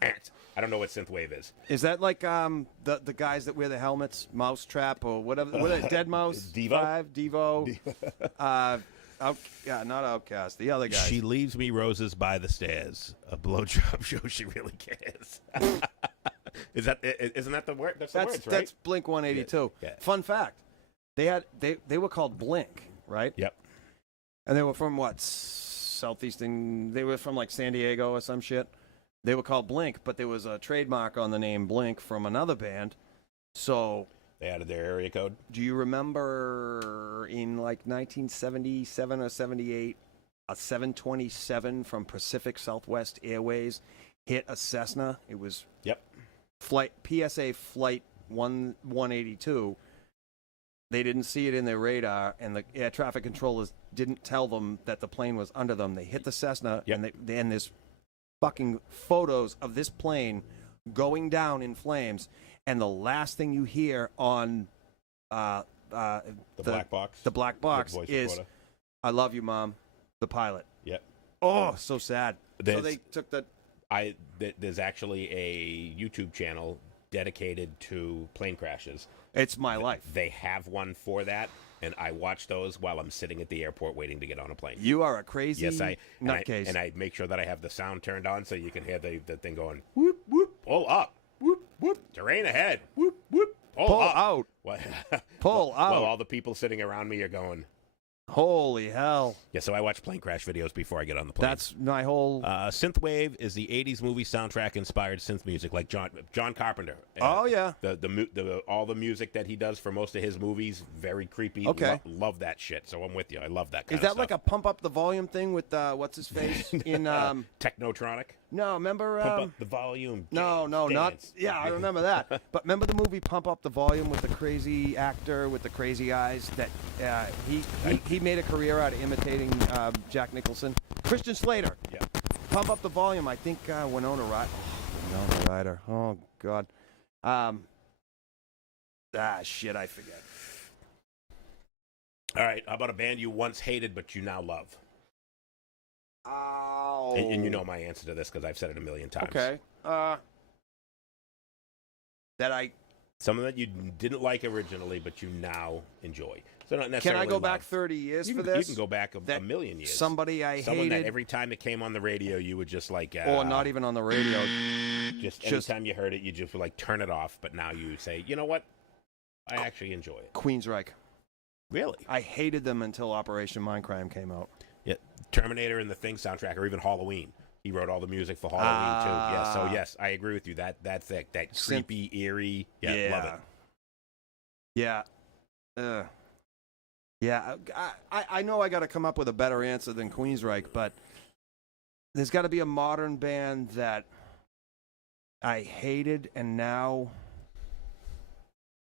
and I don't know what synthwave is. Is that like the guys that wear the helmets, Mousetrap or whatever? What are they, Dead Mouse? Devo? 5, Devo. Not Outcast. The other guys. She leaves me roses by the stairs. A blowjob show she really cares. Isn't that the word? That's the words, right? That's Blink 182. Yeah. Fun fact: they were called Blink, right? Yep. And they were from what? Southeastern. They were from like San Diego or some shit. They were called Blink, but there was a trademark on the name Blink from another band. So they added their area code. do you remember in like 1977 or 78, a 727 from Pacific Southwest Airways hit a Cessna? It was PSA Flight 182. They didn't see it in their radar, and the air traffic controllers didn't tell them that the plane was under them. They hit the Cessna, and there's fucking photos of this plane going down in flames, and the last thing you hear on The black box. The black box voice is, recorder. "I love you, Mom," the pilot. Yep. Oh, so sad. So There's- they took the. There's actually a YouTube channel dedicated to plane crashes. It's my life. They have one for that, and I watch those while I'm sitting at the airport waiting to get on a plane. You are a crazy nutcase. nutcase. And I make sure that I have the sound turned on so you can hear the thing going, whoop, whoop, pull up, whoop, whoop, terrain ahead, whoop, whoop, pull up. out. What? Pull out. Well, all the people sitting around me are going, Holy hell. yeah, so I watch plane crash videos before I get on the plane. That's my whole. Synthwave is the 80s movie soundtrack inspired synth music, like John Carpenter. Oh, yeah. All the music that he does for most of his movies, very creepy. Okay. Love that shit. So I'm with you. I love that kind Is of that like a pump up the volume thing with what's his face in Technotronic? No, remember Pump up the volume. No, dance. not yeah, I remember that. But remember the movie Pump Up the Volume with the crazy actor with the crazy eyes that he made a career out of imitating Jack Nicholson? Christian Slater. Yeah. Pump Up the Volume. I think Winona Ryder. Oh God. Shit, I forget. All right. How about a band you once hated but you now love? Oh. And you know my answer to this because I've said it a million times. Okay. Some of that you didn't like originally, but you now enjoy. So not Can necessarily I go love. back 30 years You for can, this? You can go back a million years. Somebody I Someone hated. that every time it came on the radio, you would just like... or not even on the radio. Just anytime you heard it, you just would like turn it off. But now you say, you know what? I actually enjoy it. Queensryche. Really? I hated them until Operation Mindcrime came out. Yeah. Terminator and the Thing soundtrack, or even Halloween. He wrote all the music for Halloween, too. Yeah, so yes, I agree with you. That thick, that creepy, eerie. Yeah, love it. Yeah. Yeah, I know I got to come up with a better answer than Queensryche, but there's got to be a modern band that I hated and now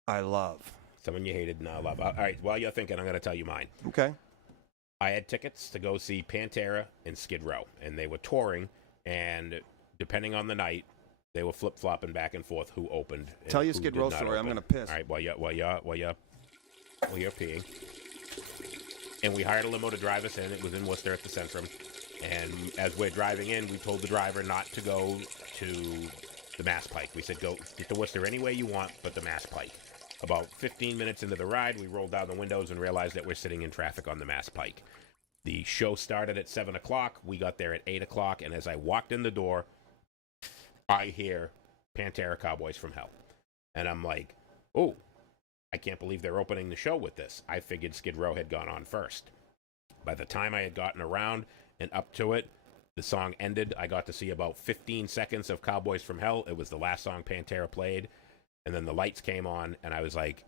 I love. Someone you hated, now love. All right, while you're thinking, I'm going to tell you mine. Okay. I had tickets to go see Pantera and Skid Row, and they were touring, and depending on the night, they were flip-flopping back and forth who opened. And Tell your who Skid did Row not story. I'm open. going to piss. All right, while you're peeing. And we hired a limo to drive us in. It was in Worcester at the Centrum. And as we're driving in, we told the driver not to go to the Mass Pike. We said, go get to Worcester any way you want, but the Mass Pike. About 15 minutes into the ride, we rolled down the windows and realized that we're sitting in traffic on the Mass Pike. The show started at 7 o'clock. We got there at 8 o'clock. And as I walked in the door, I hear Pantera Cowboys from Hell. And I'm like, oh, I can't believe they're opening the show with this. I figured Skid Row had gone on first. By the time I had gotten around and up to it, the song ended. I got to see about 15 seconds of Cowboys from Hell. It was the last song Pantera played. And then the lights came on, and I was like,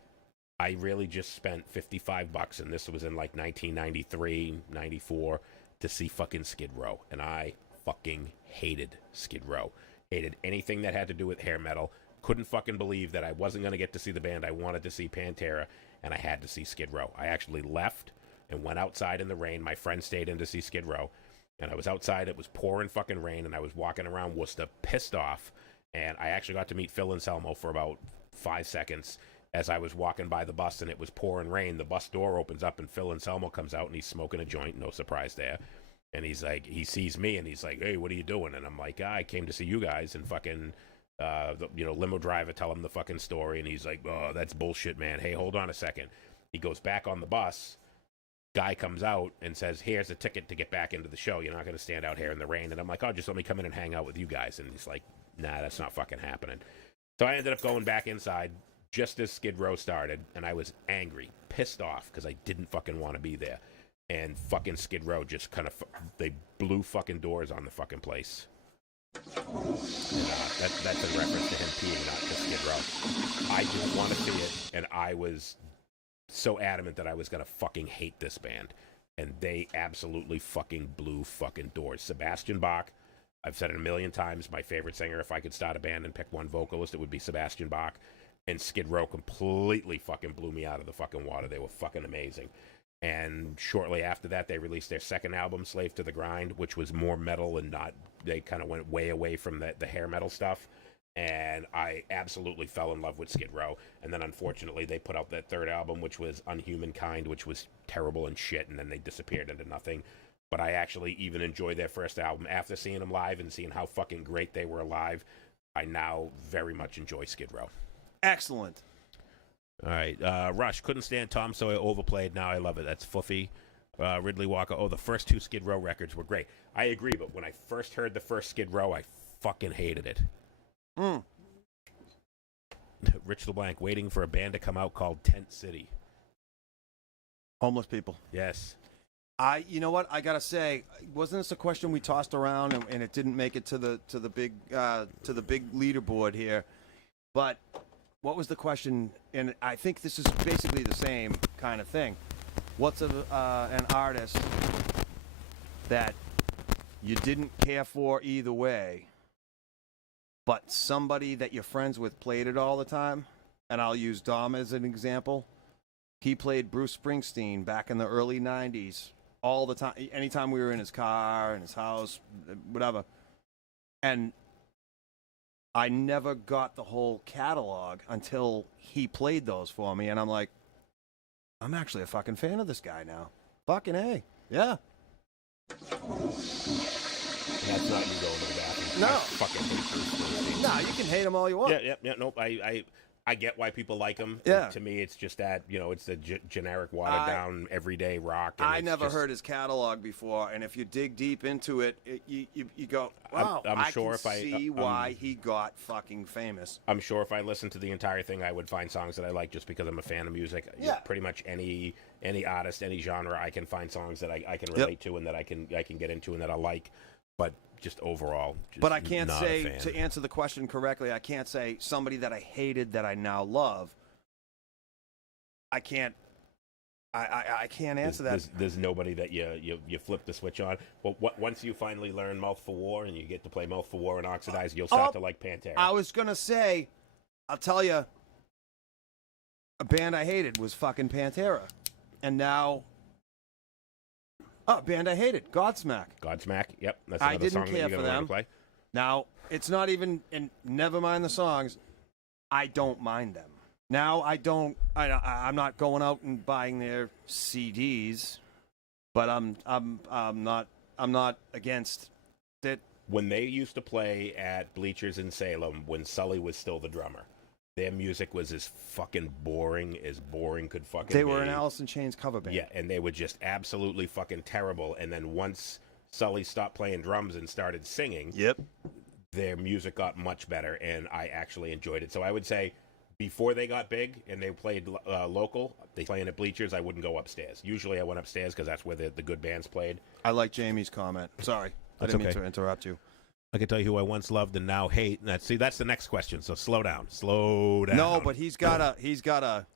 I really just spent $55, and this was in like 1993, 94, to see fucking Skid Row. And I fucking hated Skid Row. Hated anything that had to do with hair metal. Couldn't fucking believe that I wasn't going to get to see the band I wanted to see, Pantera, and I had to see Skid Row. I actually left and went outside in the rain. My friend stayed in to see Skid Row. And I was outside, it was pouring fucking rain, and I was walking around Worcester pissed off, and I actually got to meet Phil Anselmo for about 5 seconds as I was walking by the bus, and it was pouring rain. The bus door opens up, and Phil Anselmo comes out, and he's smoking a joint, no surprise there. And he's like, he sees me, and he's like, hey, what are you doing? And I'm like, I came to see you guys, and fucking, limo driver tell him the fucking story, and he's like, oh, that's bullshit, man. Hey, hold on a second. He goes back on the bus. Guy comes out and says, here's a ticket to get back into the show. You're not going to stand out here in the rain. And I'm like, oh, just let me come in and hang out with you guys. And he's like, nah, that's not fucking happening. So I ended up going back inside just as Skid Row started, and I was angry, pissed off, because I didn't fucking want to be there. And fucking Skid Row just kind of, they blew fucking doors on the fucking place. And that's in reference to him peeing, not just Skid Row. I didn't want to see it, and I was so adamant that I was going to fucking hate this band. And they absolutely fucking blew fucking doors. Sebastian Bach, I've said it a million times, my favorite singer. If I could start a band and pick one vocalist, it would be Sebastian Bach. And Skid Row completely fucking blew me out of the fucking water. They were fucking amazing. And shortly after that, they released their second album, Slave to the Grind, which was more metal and not, they kind of went way away from the hair metal stuff. And I absolutely fell in love with Skid Row. And then, unfortunately, they put out that third album, which was Unhumankind, which was terrible and shit, and then they disappeared into nothing. But I actually even enjoyed their first album. After seeing them live and seeing how fucking great they were live, I now very much enjoy Skid Row. Excellent. All right. Rush, couldn't stand Tom Sawyer, overplayed. Now I love it. That's Fuffy. Ridley Walker, the first two Skid Row records were great. I agree, but when I first heard the first Skid Row, I fucking hated it. Rich LeBlanc, waiting for a band to come out called Tent City. Homeless people. Yes. You know what? I gotta say, wasn't this a question we tossed around and it didn't make it to the big leaderboard here? But what was the question? And I think this is basically the same kind of thing. What's an artist that you didn't care for either way, but somebody that you're friends with played it all the time? And I'll use Dom as an example. He played Bruce Springsteen back in the early 90s all the time. Anytime we were in his car, in his house, whatever. And I never got the whole catalog until he played those for me. And I'm like, I'm actually a fucking fan of this guy now. Fucking A. Yeah. That's not you going to the bathroom. No. I fucking hate Bruce Springsteen. No, you can hate him all you want. Yeah. Nope. I get why people like him. Yeah. To me, it's just that, it's the generic, watered-down, everyday rock. And I never heard his catalog before, and if you dig deep into it, you go, wow, I'm sure I can see why he got fucking famous. I'm sure if I listened to the entire thing, I would find songs that I like just because I'm a fan of music. Yeah. Pretty much any artist, any genre, I can find songs that I can relate to and that I can get into and that I like. But just overall, but I can't not say, a fan. to answer the question correctly, I can't say somebody that I hated that I now love. I can't answer that. There's nobody that you flip the switch on. But once you finally learn Mouth for War and you get to play Mouth for War and Oxidize, you'll start to like Pantera. I was going to say, I'll tell you, a band I hated was fucking Pantera. And now... band I hated, Godsmack. Godsmack, yep. That's another song that you're going to want to play. Now, it's not even, and never mind the songs, I don't mind them. Now, I'm not going out and buying their CDs, but I'm not against it. When they used to play at Bleachers in Salem, when Sully was still the drummer, their music was as fucking boring could fucking be. They were an Alice in Chains cover band. Yeah, and they were just absolutely fucking terrible. And then once Sully stopped playing drums and started singing, yep, their music got much better, and I actually enjoyed it. So I would say before they got big and they played local, they playing at bleachers, I wouldn't go upstairs. Usually I went upstairs because that's where the good bands played. I like Jamie's comment. Sorry. I didn't mean to interrupt you. I can tell you who I once loved and now hate. And that's the next question. So slow down. Slow down. No, but he's got a.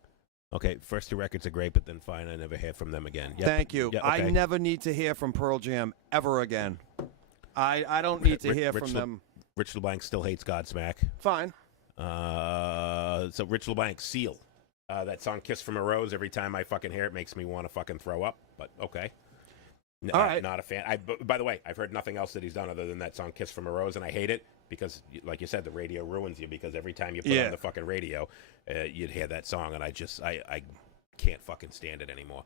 Okay, first two records are great, but then fine, I never hear from them again. Yep. Thank you. Yeah, okay. I never need to hear from Pearl Jam ever again. I don't need to hear from them. Rich LeBlanc still hates Godsmack. Fine. So Rich LeBlanc, Seal. That song Kiss from a Rose, every time I fucking hear it makes me want to fucking throw up, but okay. All right. Not a fan. By the way, I've heard nothing else that he's done other than that song Kiss from a Rose, and I hate it because, like you said, the radio ruins you because every time you put on the fucking radio, you'd hear that song, and I can't fucking stand it anymore.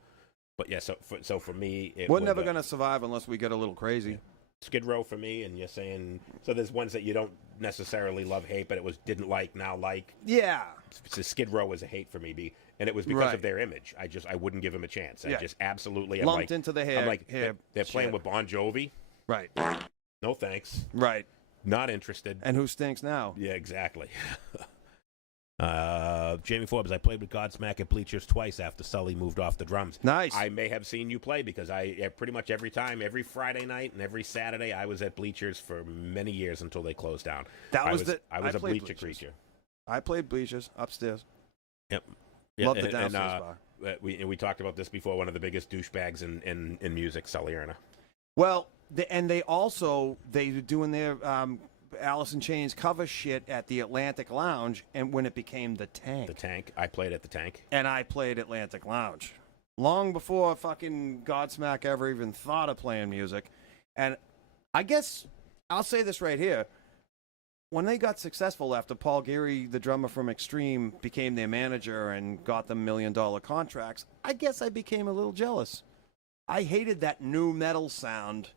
But yeah, so for me... We're never going to survive unless we get a little crazy. Yeah. Skid Row for me, and you're saying... So there's ones that you don't necessarily love, hate, but didn't like, now like. Yeah. So Skid Row was a hate for me, and it was because of their image. I wouldn't give them a chance. I just absolutely... Lumped into the hair. I'm like, they're playing with Bon Jovi? Right. No thanks. Right. Not interested. And who stinks now? Yeah, exactly. Jamie Forbes, I played with Godsmack at Bleachers twice after Sully moved off the drums. Nice. I may have seen you play because I pretty much every Friday night and every Saturday, I was at Bleachers for many years until they closed down. I was a Bleacher creature. I played Bleachers upstairs. Yep. Love the downstairs bar. We talked about this before. One of the biggest douchebags in music, Sully Erna. Well, they were doing their Alice in Chains cover shit at the Atlantic Lounge, and when it became the Tank. The Tank. I played at the Tank. And I played Atlantic Lounge. Long before fucking Godsmack ever even thought of playing music. And I guess I'll say this right here. When they got successful after Paul Geary, the drummer from Extreme, became their manager and got them $1 million contracts, I guess I became a little jealous. I hated that nu metal sound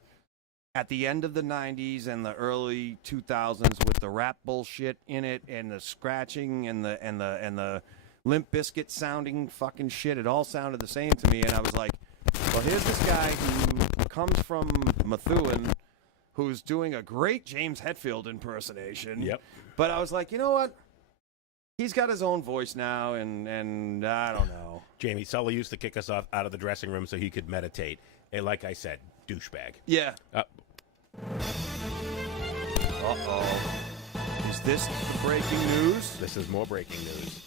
at the end of the 90s and the early 2000s with the rap bullshit in it and the scratching and the Limp Bizkit sounding fucking shit. It all sounded the same to me, and I was like, well, here's this guy who comes from Methuen, who's doing a great James Hetfield impersonation. Yep. But I was like, you know what? He's got his own voice now, and I don't know. Jamie, Sully used to kick us out of the dressing room so he could meditate. And like I said, douchebag. Yeah. Is this the breaking news? This is more breaking news.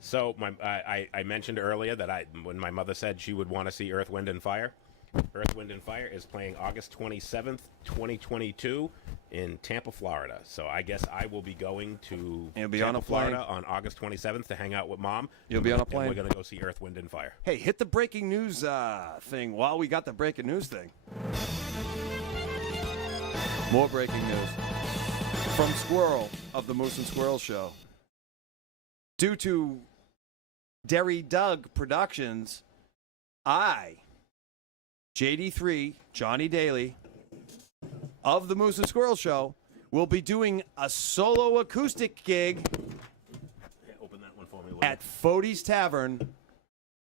So I mentioned earlier that when my mother said she would want to see Earth, Wind, and Fire, Earth, Wind, and Fire is playing August 27th, 2022 in Tampa, Florida. So I guess I will be going to Tampa, Florida on August 27th to hang out with Mom. You'll be on a plane. And we're going to go see Earth, Wind, and Fire. Hey, hit the breaking news thing while we got the breaking news thing. More breaking news. From Squirrel of the Moose and Squirrel Show. Due to Derry Doug Productions, JD3, Johnny Daly, of the Moose and Squirrel Show, will be doing a solo acoustic gig Open that one for me, at Fody's Tavern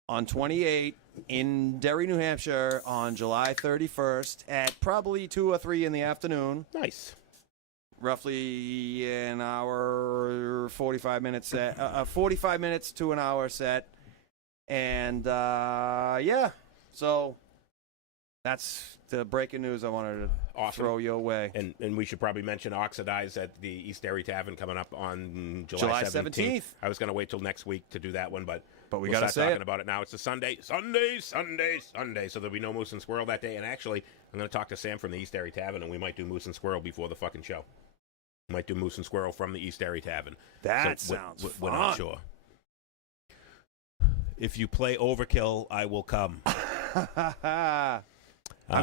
on 28 in Derry, New Hampshire on July 31st at probably 2 or 3 in the afternoon. Nice. Roughly an hour, 45 minutes set, 45 minutes to an hour set. And, yeah, so that's the breaking news I wanted to throw your way. And we should probably mention Oxidize at the East Derry Tavern coming up on July 17th. I was going to wait till next week to do that one, but we we'll got to start talking about it now. It's a Sunday. So there'll be no Moose and Squirrel that day. And actually, I'm going to talk to Sam from the East Derry Tavern, and we might do Moose and Squirrel before the fucking show. We might do Moose and Squirrel from the East Derry Tavern. That sounds fun. We're not sure. If you play Overkill, I will come. I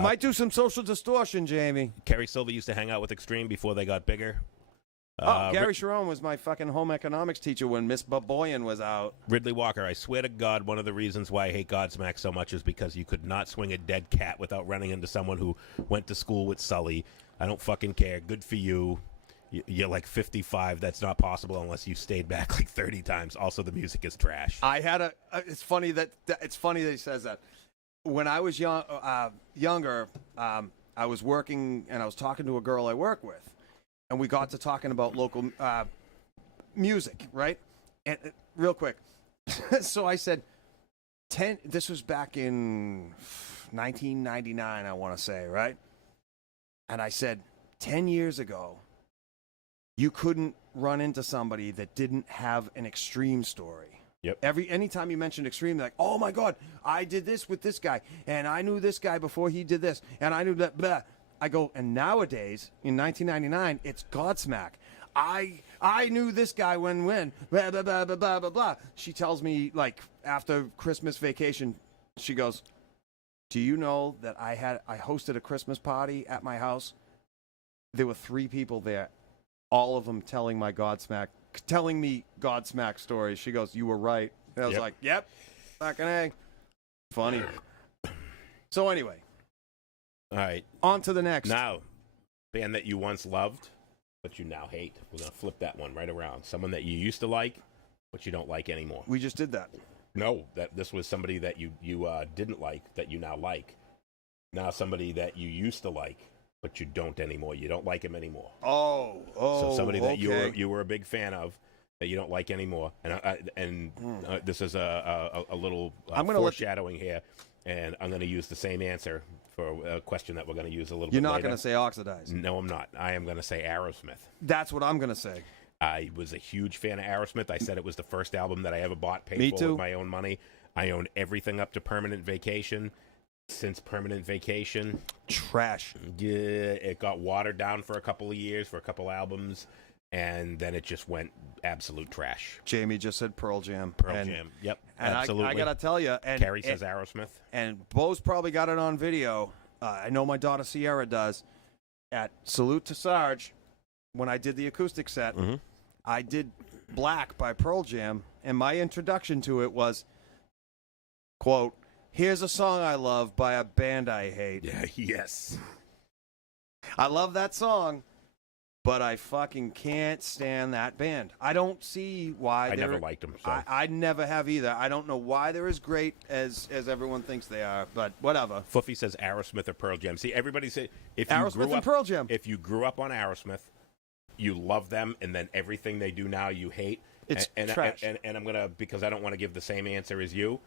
might do some Social Distortion, Jamie. Kerry Silver used to hang out with Extreme before they got bigger. Gary Sharon was my fucking home economics teacher when Miss Baboyan was out. Ridley Walker, I swear to God, one of the reasons why I hate Godsmack so much is because you could not swing a dead cat without running into someone who went to school with Sully. I don't fucking care. Good for you. You're like 55. That's not possible unless you stayed back like 30 times. Also, the music is trash. I had it's funny that he says that. When I was younger, I was working and I was talking to a girl I work with, and we got to talking about local music, right? And real quick, so I said, this was back in 1999, I want to say, right? And I said, 10 years ago, you couldn't run into somebody that didn't have an extreme story. Yep. Anytime you mentioned extreme, they're like, oh my God, I did this with this guy, and I knew this guy before he did this, and I knew that, blah. I go, and nowadays, in 1999, it's Godsmack. I knew this guy when, blah, blah, blah, blah, blah, blah, blah. She tells me, like, after Christmas vacation, she goes, do you know that I hosted a Christmas party at my house? There were 3 people there, all of them telling me Godsmack stories. She goes, you were right. And I was like, yep, fucking A. Funny. So anyway. All right. On to the next. Now, band that you once loved, but you now hate. We're going to flip that one right around. Someone that you used to like, but you don't like anymore. We just did that. No, this was somebody that you didn't like that you now like. Now somebody that you used to like, but you don't anymore. You don't like him anymore. Oh, so somebody that okay. you were a big fan of that you don't like anymore. And this is a little foreshadowing here, and I'm going to use the same answer for a question that we're going to use a little bit later. You're not going to say Oxidized. No, I'm not. I am going to say Aerosmith. That's what I'm going to say. I was a huge fan of Aerosmith. I said it was the first album that I ever bought, paid Me for too. with my own money. I own everything up to Permanent Vacation. Since Permanent Vacation, trash. Yeah, it got watered down for a couple of years, for a couple albums, and then it just went absolute trash. Jamie just said Pearl Jam. Pearl Jam, yep, and absolutely. I got to tell you, and Carrie says Aerosmith. And Bo's probably got it on video. I know my daughter Sierra does. At Salute to Sarge, when I did the acoustic set, I did Black by Pearl Jam, and my introduction to it was, quote, here's a song I love by a band I hate. Yeah, yes. I love that song, but I fucking can't stand that band. I don't see why I never liked them. So. I never have either. I don't know why they're as great as everyone thinks they are, but whatever. Foofy says Aerosmith or Pearl Jam. See, everybody say if you Aerosmith grew up, and Pearl Jam. If you grew up on Aerosmith, you love them, and then everything they do now you hate. It's trash. And I'm gonna, because I don't want to give the same answer as you.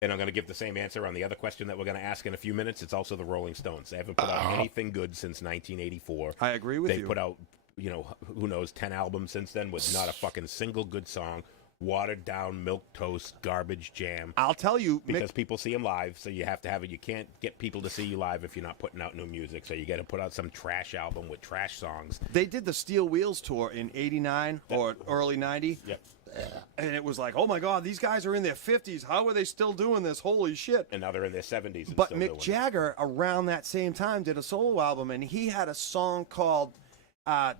And I'm going to give the same answer on the other question that we're going to ask in a few minutes. It's also the Rolling Stones. They haven't put out anything good since 1984. I agree with you. They put out, who knows, 10 albums since then with not a fucking single good song. Watered down, milquetoast, garbage jam. I'll tell you. Because people see them live, so you have to have it. You can't get people to see you live if you're not putting out new music. So you got to put out some trash album with trash songs. They did the Steel Wheels tour in 89 or early 90. Yep. And it was like, oh my God, these guys are in their 50s. How are they still doing this? Holy shit. And now they're in their 70s. And but still Mick doing Jagger, around that same time, did a solo album, and he had a song called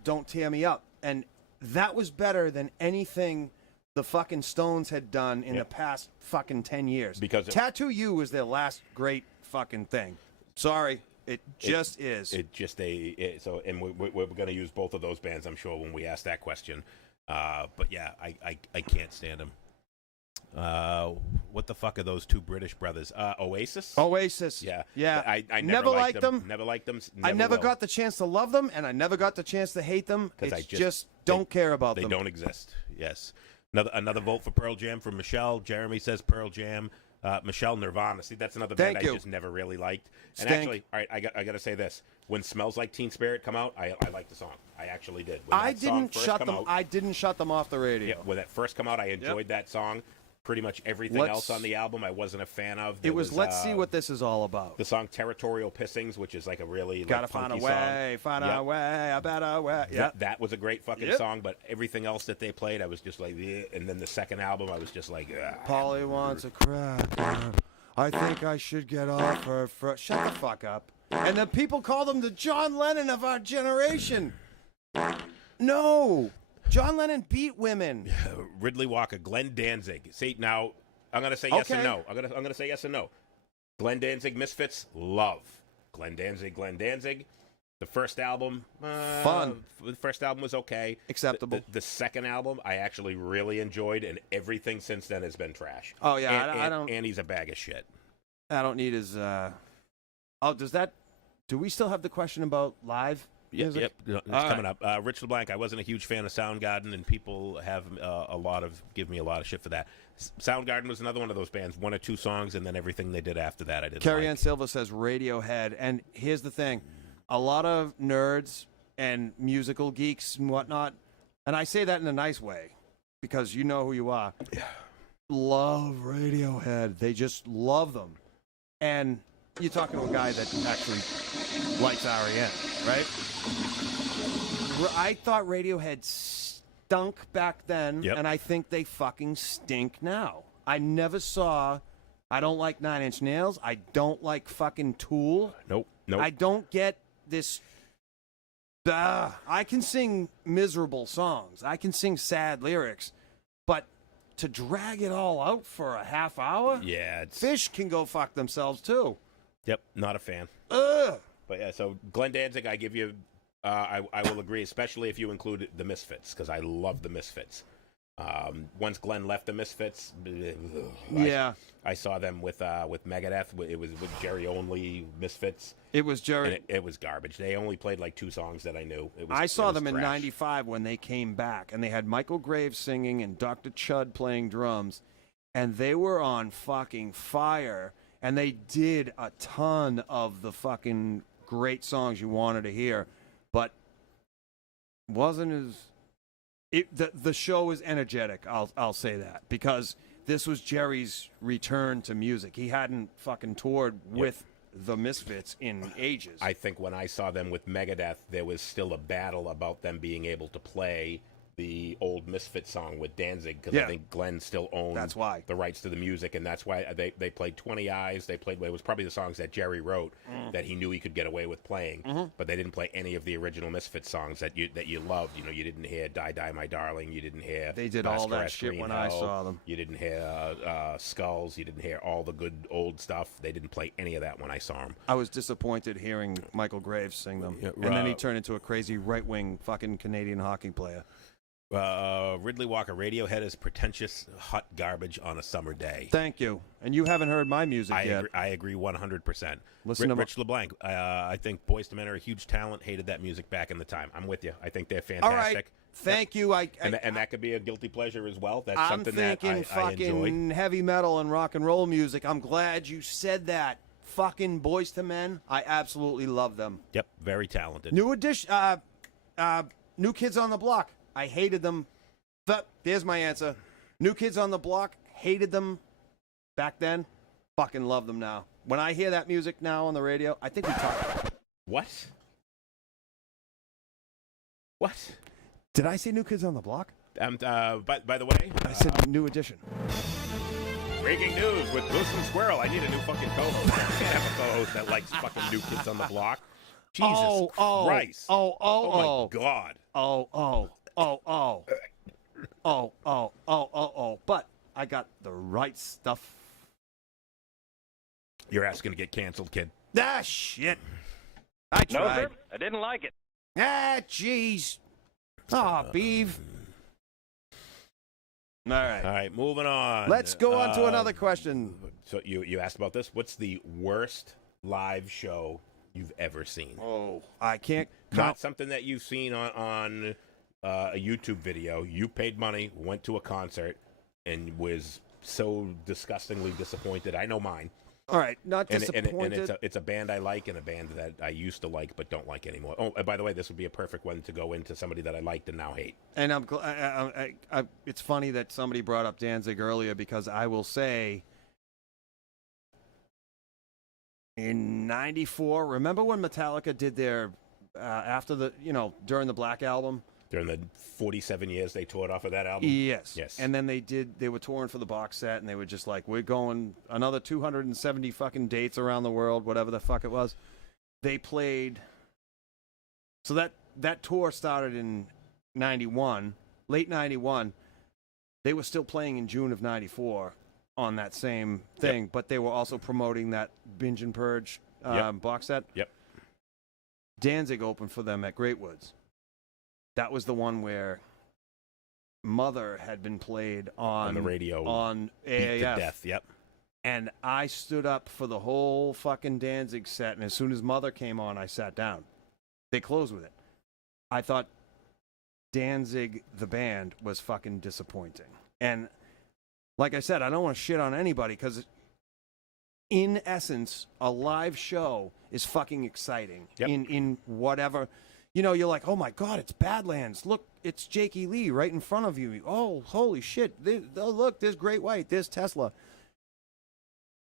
Don't Tear Me Up. And that was better than anything the fucking Stones had done in the past fucking 10 years. Because Tattoo You was their last great fucking thing. Sorry. It just is. It just and we're going to use both of those bands, I'm sure, when we ask that question. But yeah, I can't stand them. What the fuck are those two British brothers? Oasis? Oasis. Yeah. Yeah. I never liked them. Never liked them. I never will. got the chance to love them, and I never got the chance to hate them. It's I just don't care about them. They don't exist. Yes. Another vote for Pearl Jam from Michelle. Jeremy says Pearl Jam. Michelle, Nirvana. See, that's another band I just never really liked. And actually, all right, I got to say this: when "Smells Like Teen Spirit" come out, I liked the song. I actually did. I didn't shut them off the radio. Yeah, when that first come out, I enjoyed that song. Pretty much everything else on the album I wasn't a fan of. It was Let's See What This Is All About. The song Territorial Pissings, which is like a really Gotta find a way, find a way, a better way. Yeah. That was a great fucking song, but everything else that they played, I was just like, eh. And then the second album, I was just like, Polly wants a cracker. I think I should get off her. Shut the fuck up. And then people call them the John Lennon of our generation. No. John Lennon beat women. Ridley Walker, Glenn Danzig. See, now I'm gonna say yes and no. I'm gonna say yes and no. Glenn Danzig, Misfits, love. Glenn Danzig. The first album, fun. The first album was okay, acceptable. The second album, I actually really enjoyed, and everything since then has been trash. Oh yeah, I don't. And he's a bag of shit. I don't need his. Oh, does that? Do we still have the question about live? music? Yep. It's coming up. Rich LeBlanc. I wasn't a huge fan of Soundgarden, and people have give me a lot of shit for that. Soundgarden was another one of those bands. 1 or 2 songs, and then everything they did after that, I didn't Carrie like. Ann Silva says Radiohead, and here's the thing: a lot of nerds and musical geeks and whatnot, and I say that in a nice way because you know who you are. Love Radiohead. They just love them, and you're talking to a guy that actually likes REM, right? I thought Radiohead stunk back then, and I think they fucking stink now. I never saw. I don't like Nine Inch Nails. I don't like fucking Tool. Nope. I don't get this. I can sing miserable songs. I can sing sad lyrics, but to drag it all out for a half hour? Yeah. Fish can go fuck themselves too. Yep, not a fan. Ugh. But yeah, so Glenn Danzig, I give you, I will agree, especially if you include the Misfits, because I love the Misfits. Once Glenn left the Misfits, I saw them with Megadeth. It was with Jerry only Misfits. It was Jerry. And it was garbage. They only played like 2 songs that I knew. I saw them in '95 when they came back, and they had Michael Graves singing and Dr. Chud playing drums, and they were on fucking fire. And they did a ton of the fucking great songs you wanted to hear, but wasn't as the show was energetic. I'll say that because this was Jerry's return to music. He hadn't fucking toured with the Misfits in ages. I think when I saw them with Megadeth, there was still a battle about them being able to play the old Misfit song with Danzig because I think Glenn still owned the rights to the music, and that's why they played 20 Eyes. They played, it was probably the songs that Jerry wrote that he knew he could get away with playing, but they didn't play any of the original Misfit songs that you loved. You know, you didn't hear Die Die My Darling, you didn't hear they did all that shit when I saw them. You didn't hear Skulls, you didn't hear all the good old stuff. They didn't play any of that when I saw them. I was disappointed hearing Michael Graves sing them, and then he turned into a crazy right-wing fucking Canadian hockey player. Ridley Walker, Radiohead is pretentious, hot garbage on a summer day. Thank you. And you haven't heard my music yet. I agree 100%. Listen to Rich LeBlanc. I think Boyz II Men are a huge talent. Hated that music back in the time. I'm with you. I think they're fantastic. All right. Thank you. And that could be a guilty pleasure as well. That's I'm something that I fucking enjoy. Heavy metal and rock and roll music. I'm glad you said that. Fucking Boyz II Men. I absolutely love them. Yep. Very talented. New Edition. New Kids on the Block. I hated them. There's my answer. New Kids on the Block, hated them back then. Fucking love them now. When I hear that music now on the radio, I think we talk. What? What? Did I say New Kids on the Block? By the way, I said New Edition. Breaking news with Moose and Squirrel. I need a new fucking co-host. I can't have a co-host that likes fucking New Kids on the Block. Jesus Christ. Oh, my God. But I got the right stuff. You're asking to get canceled, kid. Ah, shit. I tried. No, sir. I didn't like it. Ah, jeez. Oh, Beeve. All right, moving on. Let's go on to another question. So you asked about this. What's the worst live show you've ever seen? Oh, I can't. Not something that you've seen on a YouTube video. You paid money, went to a concert, and was so disgustingly disappointed. I know mine. All right, not disappointed. And it's a band I like and a band that I used to like but don't like anymore. Oh, and by the way, this would be a perfect one to go into somebody that I liked and now hate. And it's funny that somebody brought up Danzig earlier because I will say in '94, remember when Metallica did their after the during the Black Album? During the 47 years they toured off of that album? Yes. And then they were touring for the box set, and they were just like, we're going another 270 fucking dates around the world, whatever the fuck it was. They played. So that tour started in 91, late 91. They were still playing in June of 94 on that same thing, but they were also promoting that Binge and Purge box set. Yep. Danzig opened for them at Great Woods. That was the one where Mother had been played on the radio on beat AAF. To death. Yep. And I stood up for the whole fucking Danzig set, and as soon as Mother came on, I sat down. They closed with it. I thought Danzig, the band, was fucking disappointing. And like I said, I don't want to shit on anybody because in essence, a live show is fucking exciting. Yep. In whatever, you're like, oh my God, it's Badlands. Look, it's Jakey Lee right in front of you. Oh, holy shit. Look, there's Great White. There's Tesla.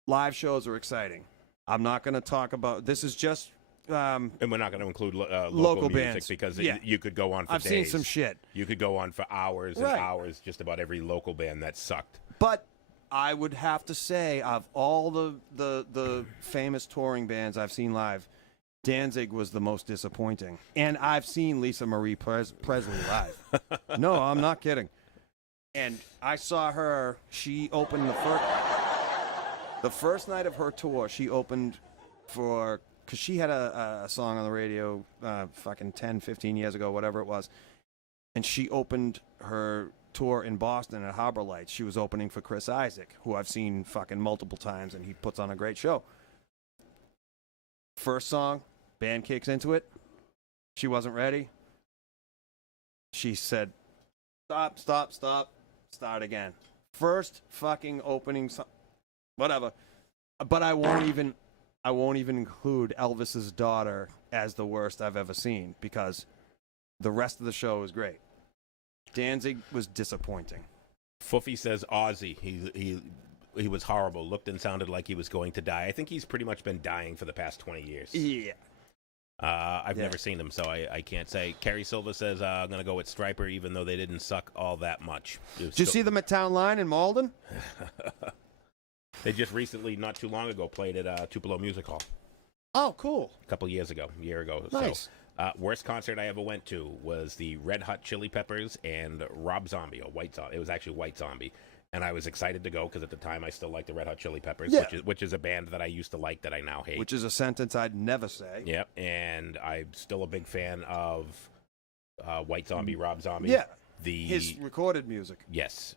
Live shows are exciting. I'm not going to talk about, this is just... and we're not going to include local music bands. because Yeah. you could go on for I've days. seen some shit. You could go on for hours and Right. hours just about every local band that sucked. But I would have to say, of all the famous touring bands I've seen live, Danzig was the most disappointing. And I've seen Lisa Marie Presley live. No, I'm not kidding. And I saw her. She opened the first night of her tour. She opened for, because she had a song on the radio fucking 10, 15 years ago, whatever it was. And she opened her tour in Boston at Harbor Lights. She was opening for Chris Isaac, who I've seen fucking multiple times, and he puts on a great show. First song, band kicks into it. She wasn't ready. She said, stop, start again. First fucking opening song, whatever. But I won't even include Elvis's daughter as the worst I've ever seen because the rest of the show was great. Danzig was disappointing. Foofy says Ozzy. He was horrible. Looked and sounded like he was going to die. I think he's pretty much been dying for the past 20 years. Yeah. I've never seen him, so I can't say. Kerry Silva says I'm going to go with Stryper, even though they didn't suck all that much. Did you see them at Town Line in Malden? They just recently, not too long ago, played at Tupelo Music Hall. Oh, cool. A year ago. Nice. So, worst concert I ever went to was the Red Hot Chili Peppers and Rob Zombie, or White Zombie. It was actually White Zombie. And I was excited to go because at the time I still liked the Red Hot Chili Peppers, Yeah. which is a band that I used to like that I now hate. Which is a sentence I'd never say. Yep, and I'm still a big fan of White Zombie, Rob Zombie. Yeah. His His recorded music. Yes.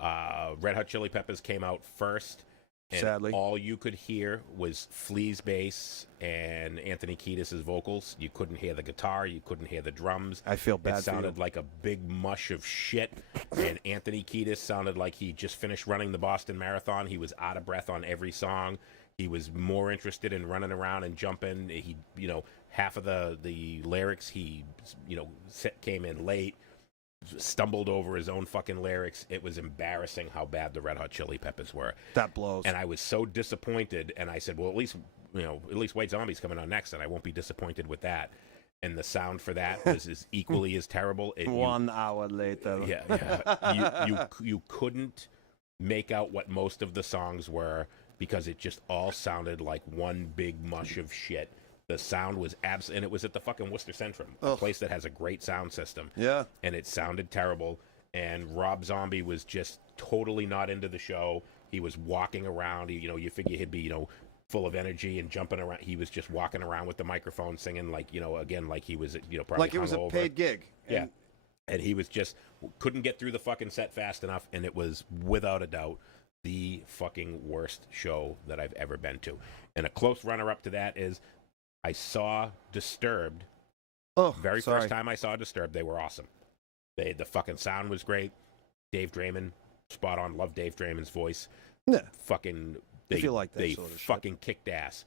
Red Hot Chili Peppers came out first, and Sadly. all you could hear was Flea's bass and Anthony Kiedis' vocals. You couldn't hear the guitar. You couldn't hear the drums. I feel bad It sounded for you. like a big mush of shit, and Anthony Kiedis sounded like he just finished running the Boston Marathon. He was out of breath on every song. He was more interested in running around and jumping. He, half of the lyrics he, came in late. Stumbled over his own fucking lyrics. It was embarrassing how bad the Red Hot Chili Peppers were. That blows. And I was so disappointed. And I said, well, at least White Zombie's coming on next, and I won't be disappointed with that. And the sound for that was as equally as terrible. 1 hour later. Yeah. You couldn't make out what most of the songs were because it just all sounded like one big mush of shit. The sound was and it was at the fucking Worcester Centrum, a place that has a great sound system. Yeah. And it sounded terrible. And Rob Zombie was just totally not into the show. He was walking around. You figure he'd be, full of energy and jumping around. He was just walking around with the microphone singing like, again, like he was, probably Like it was a hungover. paid gig. Yeah. And he was just, couldn't get through the fucking set fast enough. And it was, without a doubt, the fucking worst show that I've ever been to. And a close runner-up to that is, I saw Disturbed. Oh, First time I saw Disturbed, they were awesome. The fucking sound was great. Dave Draymond, spot on. Love Dave Draymond's voice. Yeah. Fucking, If you like that they sort of shit. fucking kicked ass.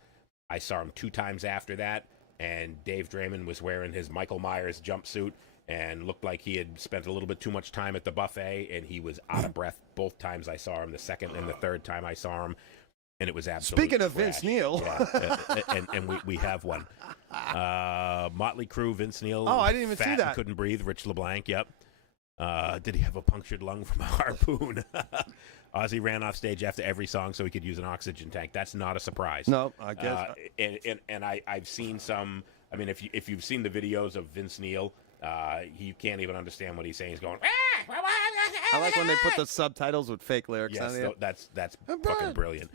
I saw him 2 times after that, and Dave Draymond was wearing his Michael Myers jumpsuit and looked like he had spent a little bit too much time at the buffet, and he was out of breath both times I saw him. The second and the third time I saw him. And it was absolutely Speaking of trash. Vince Neil. Yeah, and we have one. Motley Crue, Vince Neil. Oh, I didn't even fat see and that. couldn't breathe. Rich LeBlanc, yep. Did he have a punctured lung from a harpoon? Ozzy ran off stage after every song so he could use an oxygen tank. That's not a surprise. No, I guess. And I've seen some. I mean, if you've seen the videos of Vince Neil, you can't even understand what he's saying. He's going. I like when they put the subtitles with fake lyrics Yes, on it. that's fucking brilliant.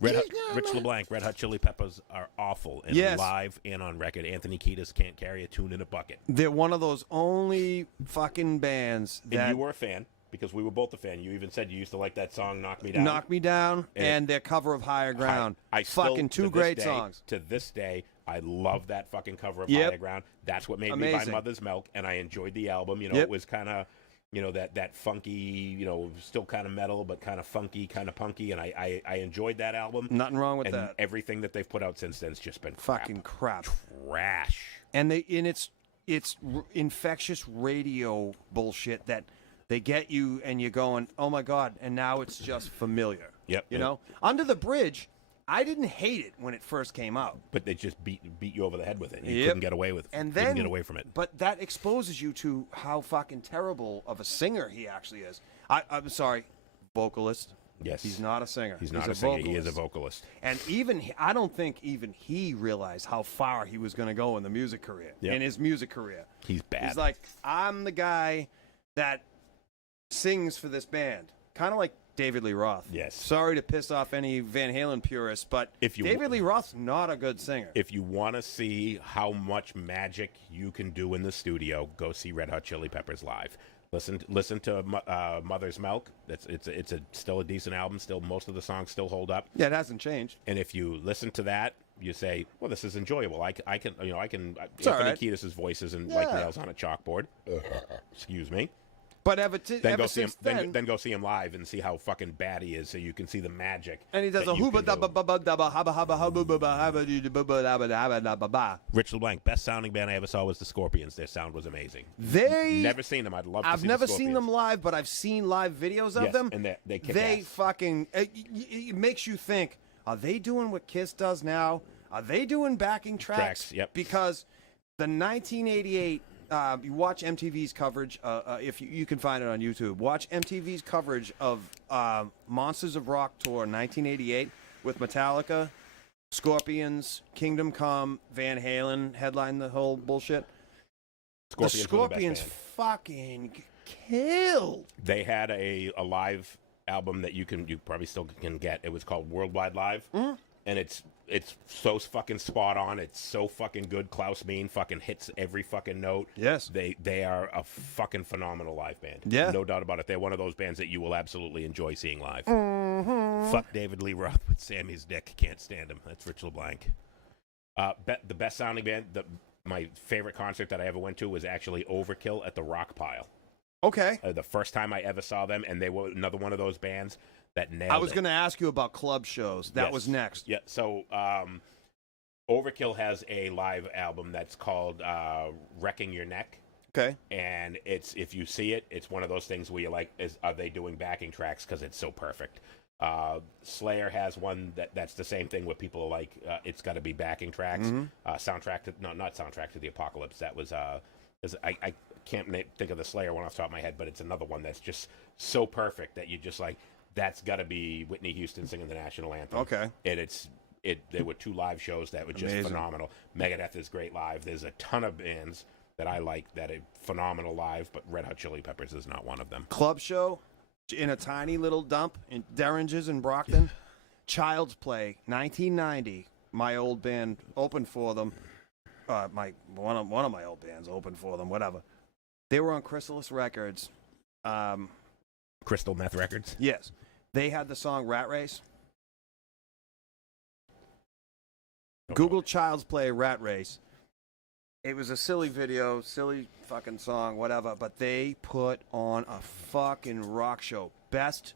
Rich LeBlanc, Red Hot Chili Peppers are awful, and Yes. live and on record. Anthony Kiedis can't carry a tune in a bucket. They're one of those only fucking bands And that you were a fan, because we were both a fan. You even said you used to like that song, Knock Me Down. Knock Me Down and their cover of Higher Ground. I still, fucking to two this great day- songs. To this day, I love that fucking cover of Yep. Higher Ground. That's what made me buy Mother's Milk, and I enjoyed the album. You know, it was kind of, you know, that funky, you know, still kind of metal, but kind of funky, kind of punky, and I enjoyed that album. Nothing wrong with and that. Everything that they've put out since then has just been Fucking crap. Trash. And it's infectious radio bullshit that they get you and you're going, oh my God, and now it's just familiar. Yep. You know? Under the Bridge, I didn't hate it when it first came out. But they just beat you over the head with it. You couldn't get away with it. And Couldn't then, get away from it. But that exposes you to how fucking terrible of a singer he actually is. I'm sorry, vocalist. Yes. He's not a singer. He's not a singer. vocalist. He is a vocalist. And I don't think even he realized how far he was going to go in his music career. He's bad. He's like, I'm the guy that sings for this band. Kind of like David Lee Roth. Yes. Sorry to piss off any Van Halen purists, but David Lee Roth's not a good singer. If you want to see how much magic you can do in the studio, go see Red Hot Chili Peppers live. Listen to Mother's Milk. It's still a decent album. Still, most of the songs still hold up. Yeah, it hasn't changed. And if you listen to that, you say, "Well, this is enjoyable. I can." Anthony right. Kiedis' voice isn't like nails on a chalkboard. Excuse me. But Then go see him. Then go see him live and see how fucking bad he is, so you can see the magic. And he does a hooba dabba dabba dabba habba habba habba habba habba dabba dabba dabba dabba. Rich LeBlanc, best sounding band I ever saw was the Scorpions. Their sound was amazing. Never seen them. I'd love to see I've the never Scorpions. seen them live, but I've seen live videos of them. And they kick They ass. fucking it makes you think, are they doing what Kiss does now? Are they doing backing tracks? Yep. Because the 1988 you watch MTV's coverage, if you can find it on YouTube. Watch MTV's coverage of Monsters of Rock Tour 1988 with Metallica, Scorpions, Kingdom Come, Van Halen headline the whole bullshit. Scorpions The were the Scorpions best band. fucking killed. They had a live album that you probably still can get. It was called Worldwide Live, and it's so fucking spot on. It's so fucking good. Klaus Mean fucking hits every fucking note. Yes. They are a fucking phenomenal live band. Yeah. No doubt about it. They're one of those bands that you will absolutely enjoy seeing live. Fuck David Lee Roth with Sammy's dick. Can't stand him. That's Rich LeBlanc. The best sounding band, my favorite concert that I ever went to was actually Overkill at the Rock Pile. Okay. The first time I ever saw them, and they were another one of those bands that nailed I was it. going to ask you about club shows. That was next. Yeah, so Overkill has a live album that's called Wrecking Your Neck. Okay. And if you see it, it's one of those things where you're like, are they doing backing tracks? Because it's so perfect. Slayer has one that's the same thing where people are like, it's got to be backing tracks. Not Soundtrack to the Apocalypse. That was, I can't think of the Slayer one off the top of my head, but it's another one that's just so perfect that you just like, that's got to be Whitney Houston singing the national anthem. Okay. And there were 2 live shows that were just phenomenal. Megadeth is great live. There's a ton of bands that I like that are phenomenal live, but Red Hot Chili Peppers is not one of them. Club show in a tiny little dump in Derringes in Brockton. Child's Play, 1990. My old band opened for them. One of my old bands opened for them. Whatever. They were on Chrysalis Records. Crystal Meth Records. Yes. They had the song Rat Race. Google Child's Play Rat Race. It was a silly video, silly fucking song, whatever, but they put on a fucking rock show. Best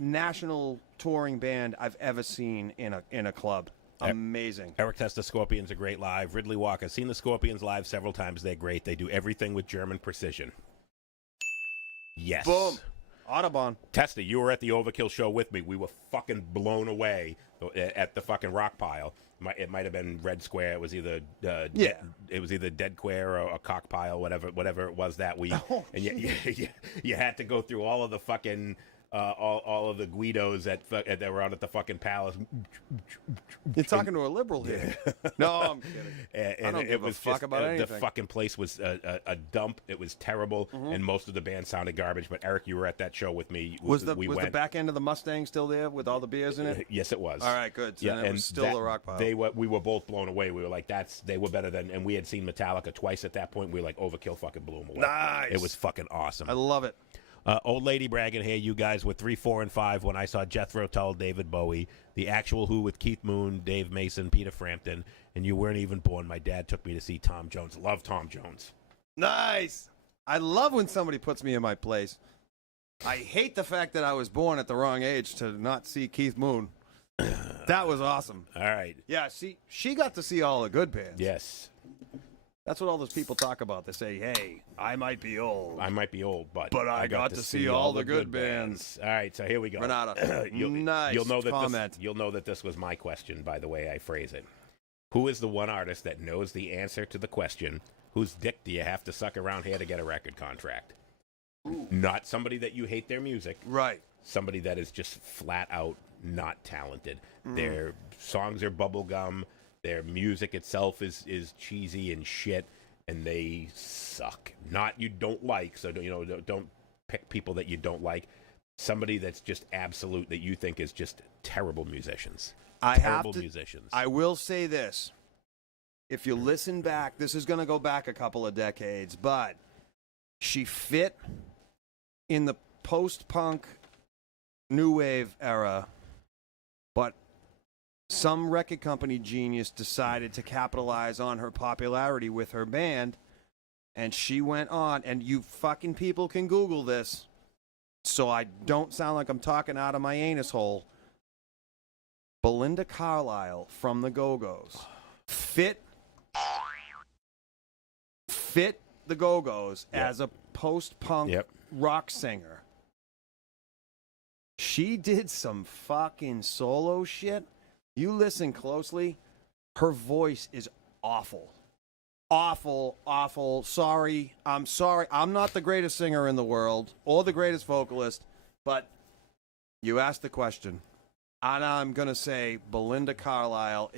national touring band I've ever seen in a club. Amazing. Eric Testa, Scorpions are great live. Ridley Walker, seen the Scorpions live several times. They're great. They do everything with German precision. Yes. Boom. Audubon. Testa, you were at the Overkill show with me. We were fucking blown away at the fucking rock pile. It might have been Red Square. It was either it was either Dead Square or a Cock Pile, whatever it was that week. And you had to go through all of the fucking all of the Guidos that were out at the fucking palace. You're talking to a liberal here. No, I'm kidding. And I don't give a fuck about anything. The fucking place was a dump. It was terrible, and most of the band sounded garbage. But Eric, you were at that show with me. Was the back end of the Mustang still there with all the beers in it? Yes, it was. All right, good. So it was still a rock pile. We were both blown away. We were like, they were better than, and we had seen Metallica twice at that point. We were like, Overkill fucking blew them away. Nice. It was fucking awesome. I love it. Old lady bragging here. You guys were 3, 4, and 5 when I saw Jethro Tull, David Bowie, the actual Who with Keith Moon, Dave Mason, Peter Frampton, and you weren't even born. My dad took me to see Tom Jones. Love Tom Jones. Nice. I love when somebody puts me in my place. I hate the fact that I was born at the wrong age to not see Keith Moon. That was awesome. All right. Yeah, she got to see all the good bands. Yes. That's what all those people talk about. They say, hey, I might be old. I might be old, but I got to see all the good bands. All right, so here we go. Renata, nice you'll know that comment. You'll know that this was my question by the way I phrase it. Who is the one artist that knows the answer to the question, whose dick do you have to suck around here to get a record contract? Ooh. Not somebody that you hate their music. Right. Somebody that is just flat out not talented. Their songs are bubblegum. Their music itself is cheesy and shit, and they suck. Not you don't like, so don't pick people that you don't like. Somebody that's just absolute that you think is just terrible musicians. Terrible musicians. I will say this. If you listen back, this is going to go back a couple of decades, but she fit in the post-punk new wave era, but some record company genius decided to capitalize on her popularity with her band, and she went on, and you fucking people can Google this, so I don't sound like I'm talking out of my anus hole. Belinda Carlisle from the Go-Go's fit the Go-Go's as a post-punk rock singer. She did some fucking solo shit. You listen closely, her voice is awful. Awful, awful. Sorry. I'm sorry. I'm not the greatest singer in the world or the greatest vocalist, but you asked the question. And I'm going to say Belinda Carlisle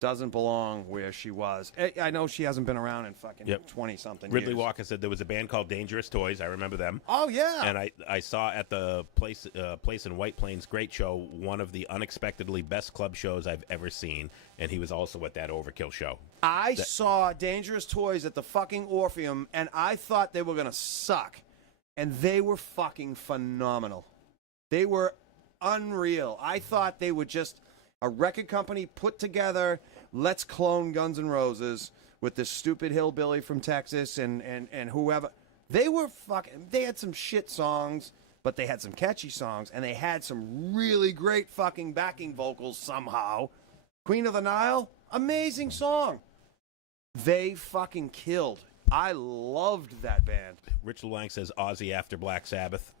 doesn't belong where she was. I know she hasn't been around in fucking 20-something years. Ridley Walker said there was a band called Dangerous Toys. I remember them. Oh, yeah. And I saw at the place in White Plains, great show, one of the unexpectedly best club shows I've ever seen, and he was also at that Overkill show. I saw Dangerous Toys at the fucking Orpheum, and I thought they were going to suck. And they were fucking phenomenal. They were unreal. I thought they were just a record company put together, let's clone Guns N' Roses with this stupid hillbilly from Texas and whoever. They were fucking, they had some shit songs, but they had some catchy songs, and they had some really great fucking backing vocals somehow. Queen of the Nile, amazing song. They fucking killed. I loved that band. Rich LeLang says Ozzy after Black Sabbath.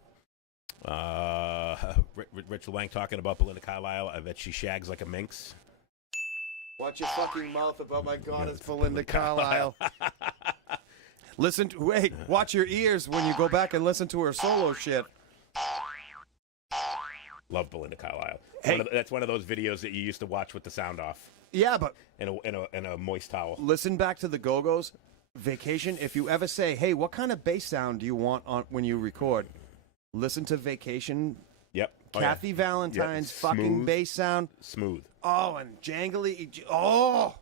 Rich LeLang talking about Belinda Carlisle. I bet she shags like a minx. Watch your fucking mouth about my goddess Belinda Carlisle. Watch your ears when you go back and listen to her solo shit. Love Belinda Carlisle. Hey. That's one of those videos that you used to watch with the sound off. Yeah, but in a moist towel. Listen back to the Go-Go's Vacation. If you ever say, "Hey, what kind of bass sound do you want on when you record?" Listen to Vacation. Yep. Kathy Valentine's fucking bass sound. Smooth. Oh, and jangly. Oh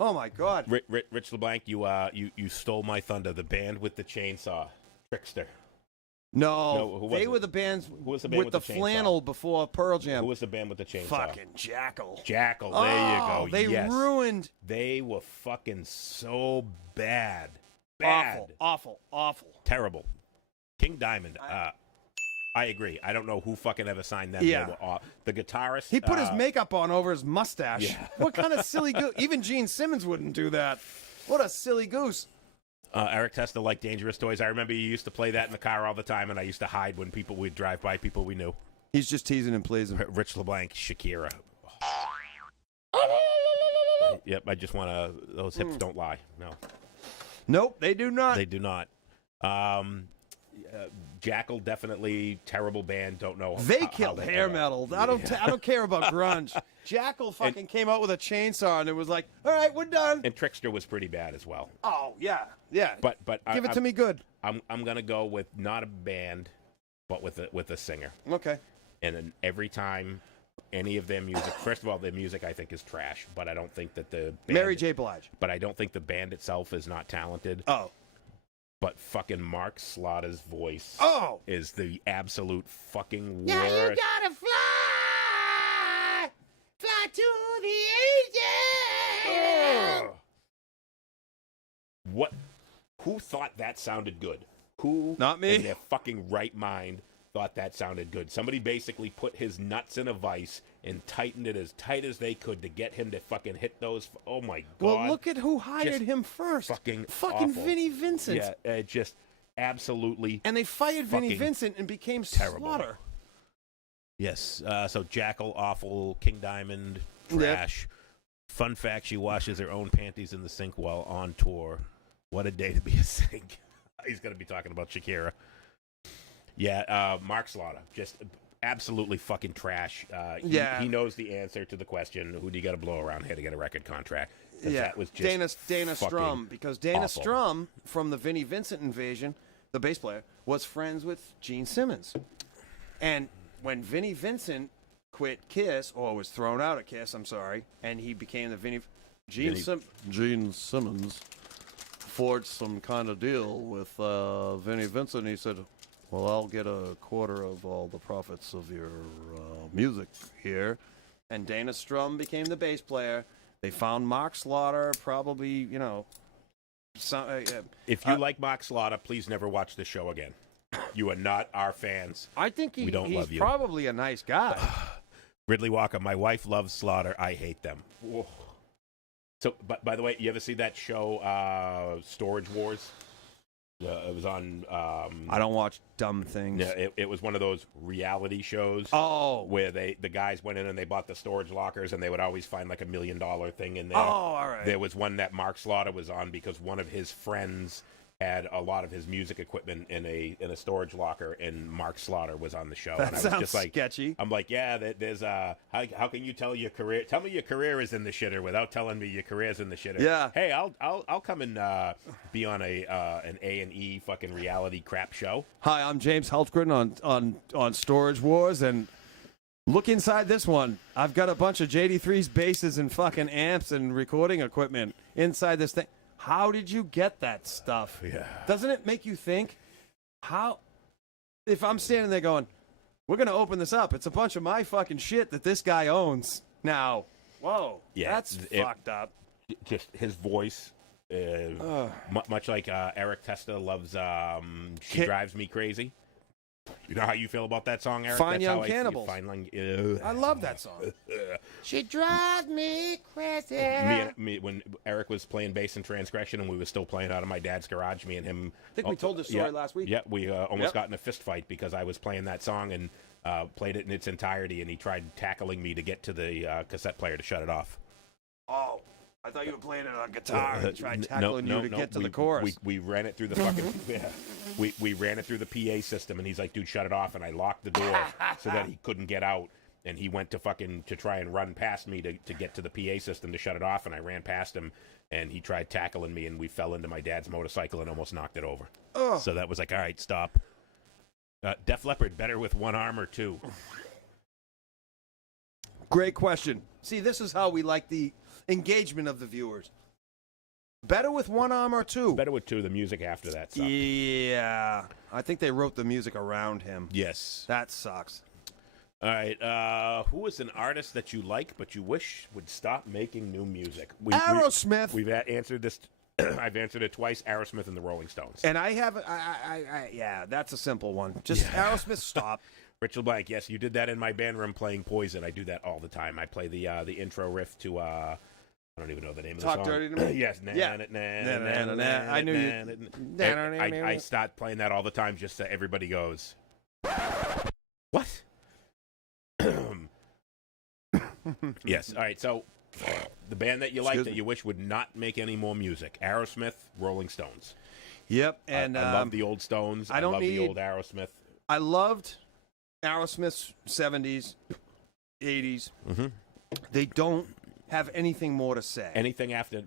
my God. Rich LeBlanc, you stole my thunder. The band with the chainsaw, Trickster. No, they were the bands with the flannel before Pearl Jam. Who was the band with the chainsaw? Fucking Jackal. Jackal, there you go. They ruined. They were fucking so bad. Awful. Terrible. King Diamond. I agree. I don't know who fucking ever signed them. Yeah. They were the guitarist. He put his makeup on over his mustache. Yeah. What kind of silly goose? Even Gene Simmons wouldn't do that. What a silly goose. Eric Testa liked Dangerous Toys. I remember you used to play that in the car all the time, and I used to hide when people would drive by people we knew. He's just teasing and pleasing. Rich LeBlanc, Shakira. Yep, I just want to... Those hips don't lie. No. Nope, they do not. They do not. Jackal, definitely terrible band. Don't know. They killed hair metal. I don't care about grunge. Jackal fucking came out with a chainsaw and it was like, all right, we're done. And Trickster was pretty bad as well. Oh yeah. But give it to me good. I'm gonna go with not a band, but with a singer. Okay. And then every time any of their music, first of all, their music I think is trash. But I don't think that the band, Mary J. Blige. But I don't think the band itself is not talented. Oh. but fucking Mark Slaughter's voice is the absolute fucking worst. Yeah, you gotta fly to the angels. What? Who thought that sounded good? Who, not me, in their fucking right mind thought that sounded good? Somebody basically put his nuts in a vice and tightened it as tight as they could to get him to fucking hit those. Oh my God! Well, look at who hired Just him first. Fucking awful. Vinnie Vincent. Yeah, just absolutely. And they fired Vinnie Vincent and became terrible. Slaughter. Yes. So Jackal, awful. King Diamond, trash. Yep. Fun fact: she washes her own panties in the sink while on tour. What a day to be a sink. He's going to be talking about Shakira. Yeah, Mark Slaughter, just absolutely fucking trash. He knows the answer to the question, who do you got to blow around here to get a record contract? Yeah, that was just Dana Strum, because Dana awful. Strum, from the Vinnie Vincent invasion, the bass player, was friends with Gene Simmons. And when Vinnie Vincent quit Kiss, or was thrown out of Kiss, I'm sorry, and he became the Gene Simmons forged some kind of deal with Vinnie Vincent. He said, well, I'll get a quarter of all the profits of your music here. And Dana Strum became the bass player. They found Mark Slaughter, probably, if you like Mark Slaughter, please never watch this show again. You are not our fans. I think we don't love you. He's probably a nice guy. Ridley Walker, my wife loves Slaughter. I hate them. Whoa. So, by the way, you ever see that show, Storage Wars? It was on... I don't watch dumb things. Yeah, it was one of those reality shows. Oh. Where the guys went in and they bought the storage lockers, and they would always find like $1 million thing in there. Oh, all right. There was one that Mark Slaughter was on because one of his friends had a lot of his music equipment in a storage locker, and Mark Slaughter was on the show. That and I sounds was just like, sketchy. I'm like, yeah, there's how can you tell your career? Tell me your career is in the shitter without telling me your career's in the shitter. Yeah. Hey, I'll come and be on an A&E fucking reality crap show. Hi, I'm James Heltgren on Storage Wars, and look inside this one. I've got a bunch of JD3's basses and fucking amps and recording equipment inside this thing. How did you get that stuff? Yeah. Doesn't it make you think, if I'm standing there going, we're going to open this up, it's a bunch of my fucking shit that this guy owns now. Whoa. Yeah. That's fucked up. Just his voice, much like Eric Testa loves She Drives Me Crazy. You know how you feel about that song, Eric? Fine Young Cannibals. I love that song. She drives me crazy. Me, when Eric was playing bass in Transgression and we were still playing out of my dad's garage, me and him... I think we told this story last week. Yeah, we almost got in a fist fight because I was playing that song and played it in its entirety, and he tried tackling me to get to the cassette player to shut it off. Oh, I thought you were playing it on guitar and tried tackling you to get to the chorus. We ran it through the fucking... We ran it through the PA system, and he's like, dude, shut it off, and I locked the door so that he couldn't get out, and he went to try and run past me to get to the PA system to shut it off, and I ran past him, and he tried tackling me, and we fell into my dad's motorcycle and almost knocked it over. So that was like, all right, stop. Def Leppard, better with one arm or two? Great question. See, this is how we like the engagement of the viewers. Better with one arm or two? Better with two. The music after that sucked. Yeah. I think they wrote the music around him. Yes. That sucks. All right. Who is an artist that you like but you wish would stop making new music? Aerosmith. We've answered this. I've answered it twice. Aerosmith and the Rolling Stones. And I have. Yeah, that's a simple one. Just Aerosmith, stop. Rachel Blank. Yes, you did that in my band room playing Poison. I do that all the time. I play the intro riff to. I don't even know the name of the song. Talk Dirty to Me? Yes. I knew you. I start playing that all the time just so everybody goes, what? Yes. All right. So the band that you like that you wish would not make any more music. Aerosmith, Rolling Stones. Yep. And I love the old Stones. I love the old Aerosmith. I loved Aerosmith's 70s, 80s. Mm-hmm. They don't have anything more to say. Anything after,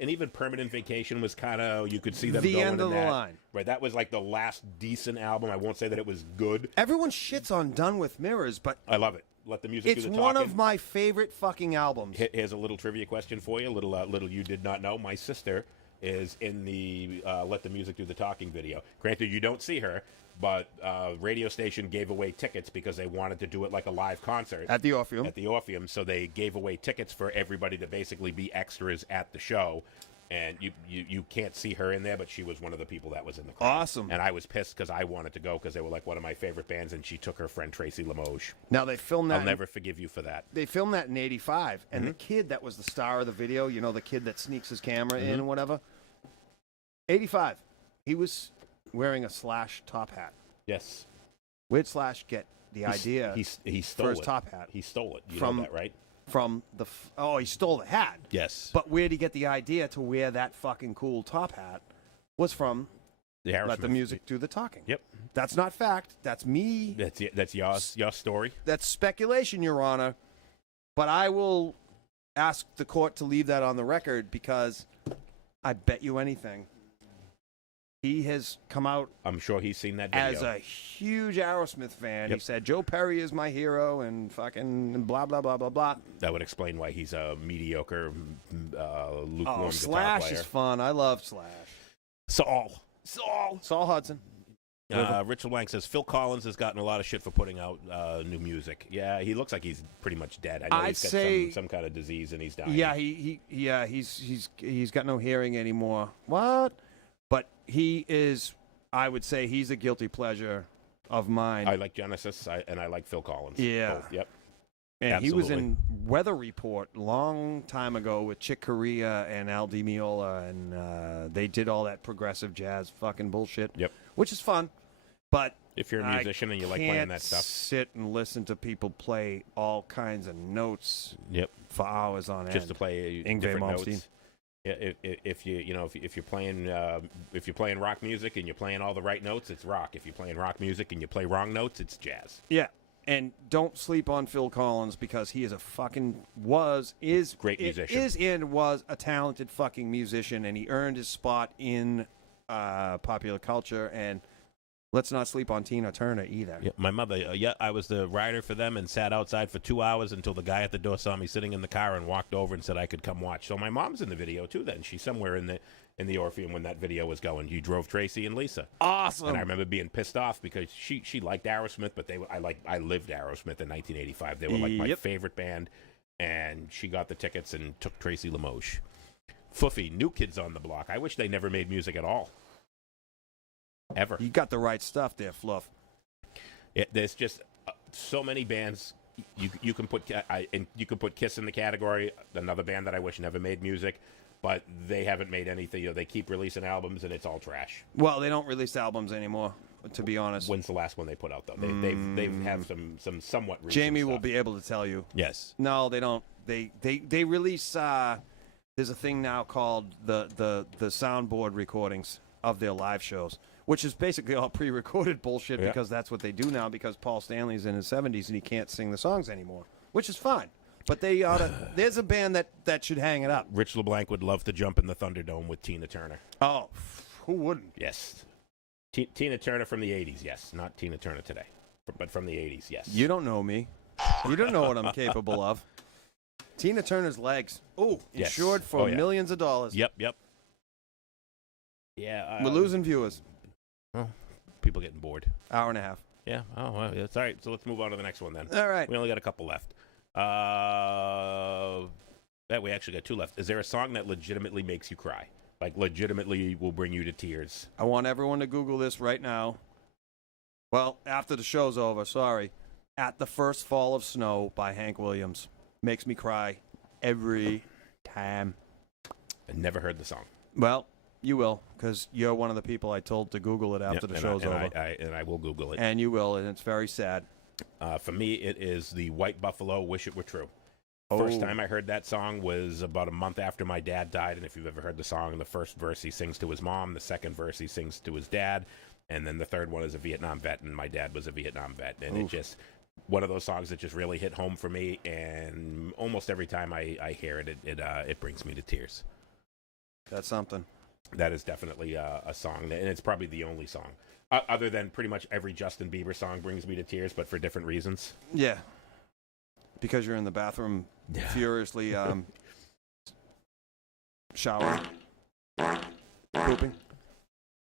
and even Permanent Vacation was kind of, you could see them the going end of the line. Right, that was like the last decent album. I won't say that it was good. Everyone shits on Done With Mirrors, but I love it. Let the music do the talking. talking. It's one of my favorite fucking albums. Here's a little trivia question for you. A little you did not know. My sister is in the Let the Music Do the Talking video. Granted, you don't see her, but radio station gave away tickets because they wanted to do it like a live concert. At the Orpheum. At the Orpheum, so they gave away tickets for everybody to basically be extras at the show. And you can't see her in there, but she was one of the people that was in the crowd. Awesome. And I was pissed because I wanted to go because they were like one of my favorite bands, and she took her friend Tracy Limoges. Now, they filmed that. I'll never forgive you for that. They filmed that in 85, and the kid that was the star of the video, you know, the kid that sneaks his camera in and whatever, 85, he was wearing a Slash top hat. Yes. Where'd Slash get the idea He stole for his it. top hat? He stole it. You From- know that, right? From the... he stole the hat. Yes. But where'd he get the idea to wear that fucking cool top hat was from The Let the Music Do the Talking. Yep. That's not fact. That's me. That's your story. That's speculation, Your Honor. But I will ask the court to leave that on the record because I bet you anything. He has come out I'm sure he's seen that video. as a huge Aerosmith fan. Yep. He said, Joe Perry is my hero and fucking blah, blah, blah, blah, blah. That would explain why he's a mediocre, lukewarm Oh, guitar Slash player. is fun. I love Slash. Saul. Saul Hudson. Rich LeBlanc says, Phil Collins has gotten a lot of shit for putting out new music. Yeah, he looks like he's pretty much dead. I know I'd he's got say- some kind of disease and he's dying. Yeah, he's got no hearing anymore. What? But he is, I would say, he's a guilty pleasure of mine. I like Genesis, and I like Phil Collins. Yeah. Both. Yep. And he was absolutely. in Weather Report long time ago with Chick Corea and Al Di Meola, and they did all that progressive jazz fucking bullshit. Yep. Which is fun, but If you're a musician and you like playing that stuff. sit and listen to people play all kinds of notes Yep. for hours on end. Just to play Yngwie different Malmsteen. notes. Yeah, if you're playing rock music and you're playing all the right notes, it's rock. If you're playing rock music and you play wrong notes, it's jazz. Yeah. And don't sleep on Phil Collins because he is a fucking was a talented fucking musician, and he earned his spot in popular culture. And let's not sleep on Tina Turner either. Yeah, my mother. I was the rider for them and sat outside for 2 hours until the guy at the door saw me sitting in the car and walked over and said I could come watch. So my mom's in the video too. Then she's somewhere in the Orpheum when that video was going. You drove Tracy and Lisa. Awesome. And I remember being pissed off because she liked Aerosmith, but I lived Aerosmith in 1985. They were like my Yep. favorite band, and she got the tickets and took Tracy Limoges. Foofy, New Kids on the Block. I wish they never made music at all. Ever. You got the right stuff there, Fluff. There's just so many bands. You can put you can put Kiss in the category. Another band that I wish never made music, but they haven't made anything. They keep releasing albums and it's all trash. Well, they don't release albums anymore, to be honest. When's the last one they put out though? They've have some somewhat. Recent Jamie will stuff. be able to tell you. Yes. No, they don't. They release. There's a thing now called the soundboard recordings of their live shows, which is basically all pre-recorded bullshit because that's what they do now because Paul Stanley's in his 70s and he can't sing the songs anymore, which is fine. But they ought to. There's a band that should hang it up. Rich LeBlanc would love to jump in the Thunderdome with Tina Turner. Oh, who wouldn't? Yes. Tina Turner from the 80s, yes. Not Tina Turner today, but from the 80s, yes. You don't know me. You don't know what I'm capable of. Tina Turner's legs. Oh, Yes. insured for millions of dollars. Yep. Yeah. We're losing viewers. Well, people getting bored. Hour and a half. Yeah. Oh, well, that's all right. So let's move on to the next one then. All right. We only got a couple left. We actually got two left. Is there a song that legitimately makes you cry? Like legitimately will bring you to tears? I want everyone to Google this right now. Well, after the show's over, sorry. At the First Fall of Snow by Hank Williams. Makes me cry every time. I never heard the song. Well, you will, because you're one of the people I told to Google it after the show's over. And I will Google it. And you will, and it's very sad. For me, it is the White Buffalo, Wish It Were True. First time I heard that song was about a month after my dad died, and if you've ever heard the song, the first verse he sings to his mom, the second verse he sings to his dad, and then the third one is a Vietnam vet, and my dad was a Vietnam vet, and it just, one of those songs that just really hit home for me, and almost every time I hear it, it brings me to tears. That's something. That is definitely a song, and it's probably the only song. Other than pretty much every Justin Bieber song brings me to tears, but for different reasons. Yeah. Because you're in the bathroom furiously showering. Pooping.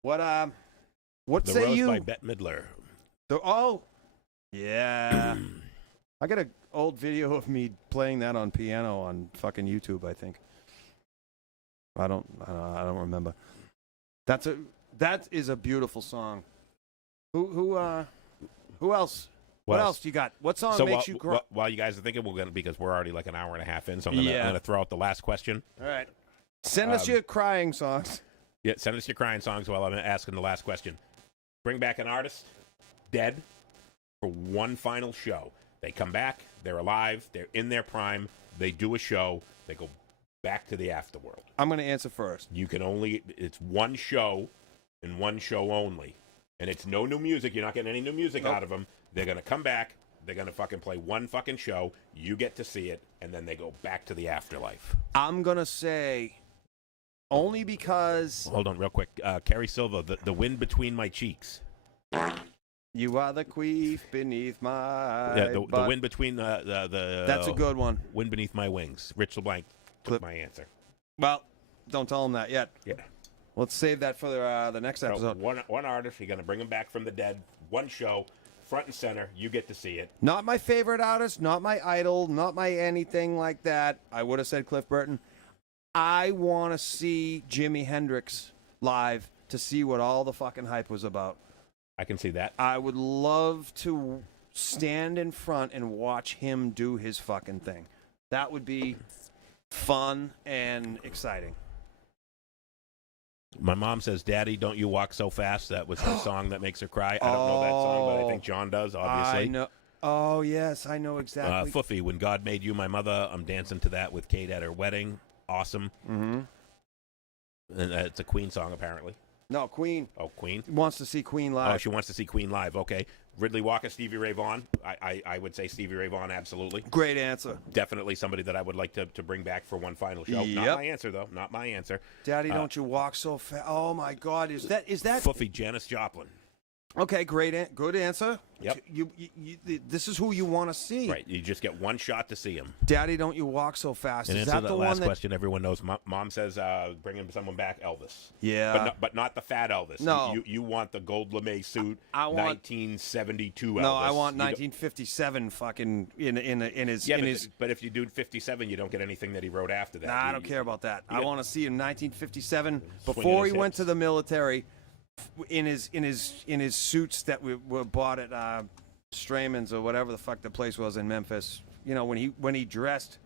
What The say Rose you? by Bette Midler. Yeah. I got an old video of me playing that on piano on fucking YouTube, I think. I don't remember. That is a beautiful song. Who else? What else do you got? What song makes you cry? While you guys are thinking, because we're already like an hour and a half in, so I'm gonna throw out the last question. All right. Send us your crying songs. Yeah, send us your crying songs while I'm asking the last question. Bring back an artist, dead, for one final show. They come back, they're alive, they're in their prime, they do a show, they go back to the afterworld. I'm going to answer first. It's one show and one show only. And it's no new music. You're not getting any new music out of them. They're going to come back. They're going to fucking play one fucking show. You get to see it. And then they go back to the afterlife. I'm going to say only because... Hold on real quick. Carrie Silva, the wind between my cheeks. You are the queef beneath my... Yeah, the wind between the That's a good one. Wind beneath my wings. Rich LeBlanc took my answer. Well, don't tell him that yet. Yeah. Let's save that for the next episode. So one artist, you're going to bring him back from the dead. One show, front and center. You get to see it. Not my favorite artist, not my idol, not my anything like that. I would have said Cliff Burton. I want to see Jimi Hendrix live to see what all the fucking hype was about. I can see that. I would love to stand in front and watch him do his fucking thing. That would be fun and exciting. My mom says, "Daddy, don't you walk so fast." That was her song that makes her cry. I don't know that song, but I think John does, obviously. I know. Oh, yes, I know exactly. Foofy, When God Made You My Mother, I'm dancing to that with Kate at her wedding. Awesome. Mm-hmm. And it's a Queen song, apparently. No, Queen. Oh, Queen? Wants to see Queen live. Oh, she wants to see Queen live. Okay. Ridley Walker, Stevie Ray Vaughan. I would say Stevie Ray Vaughan, absolutely. Great answer. Definitely somebody that I would like to bring back for one final show. Yep. Not my answer, though. Not my answer. Daddy, don't you walk so fast. Oh, my God. Is that... Foofy, Janis Joplin. Okay, good answer. Yep. This is who you want to see. Right. You just get one shot to see him. Daddy, don't you walk so fast. And is answer that the the last one that... question everyone knows. Mom says bringing someone back, Elvis. Yeah. But not the fat Elvis. No. You want the gold lame suit, I want, 1972 Elvis. No, I want 1957 fucking in his... Yeah, in but, his, but if you do 57, you don't get anything that he wrote after that. Nah, I don't care about that. I want to see him 1957 Swinging before his he went hips. to the military in his suits that were bought at Strayman's or whatever the fuck the place was in Memphis. You know, when he dressed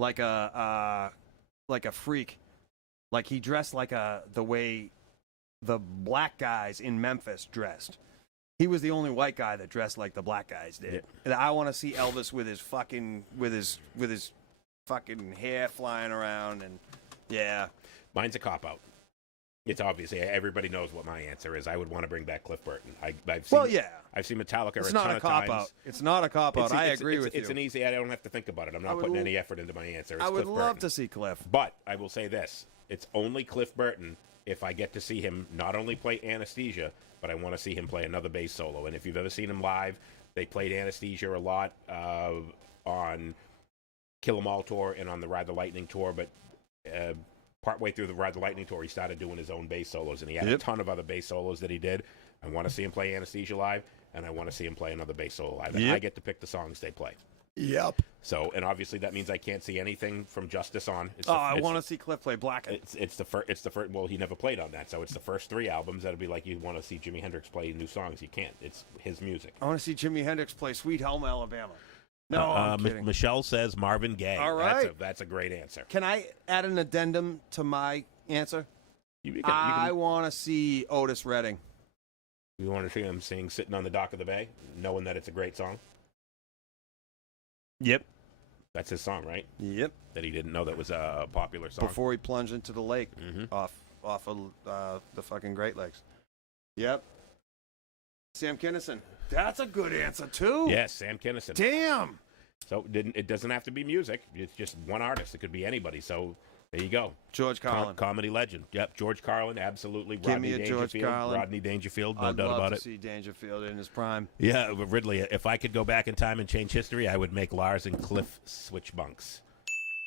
like a freak, like he dressed like the way the black guys in Memphis dressed. He was the only white guy that dressed like the black guys did. Yeah. And I want to see Elvis with his fucking hair flying around and yeah. Mine's a cop out. It's obvious. Everybody knows what my answer is. I would want to bring back Cliff Burton. I've seen Metallica it's a not ton a of cop times. out. It's not a cop out. I agree with you. It's an easy. I don't have to think about it. I'm not putting any effort into my answer. It's I would Cliff love Burton. to see Cliff. But I will say this. It's only Cliff Burton if I get to see him not only play Anesthesia, but I want to see him play another bass solo. And if you've ever seen him live, they played Anesthesia a lot on Kill 'Em All tour and on the Ride the Lightning tour. But partway through the Ride the Lightning tour, he started doing his own bass solos, and he had a ton of other bass solos that he did. I want to see him play Anesthesia live, and I want to see him play another bass solo live. And I get to pick the songs they play. Yep. So, and obviously that means I can't see anything from Justice on. I want to see Cliff play Blacken. It's the first. Well, he never played on that, so it's the first 3 albums. That'd be like you want to see Jimi Hendrix play new songs. You can't. It's his music. I want to see Jimi Hendrix play Sweet Home Alabama. No, I'm kidding. Michelle says Marvin Gaye. All right. That's a great answer. Can I add an addendum to my answer? I want to see Otis Redding. You want to see him sing Sitting on the Dock of the Bay, knowing that it's a great song? Yep. That's his song, right? Yep. That he didn't know that was a popular song. Before he plunged into the lake off of the fucking Great Lakes. Yep. Sam Kinison. That's a good answer, too. Yes, Sam Kinison. Damn. So it doesn't have to be music. It's just one artist. It could be anybody. So there you go. George Carlin. Comedy legend. Yep, George Carlin, absolutely. Give me a George Carlin. Rodney Dangerfield, no I'd doubt love about to it. see Dangerfield in his prime. Yeah, Ridley, if I could go back in time and change history, I would make Lars and Cliff switch bunks.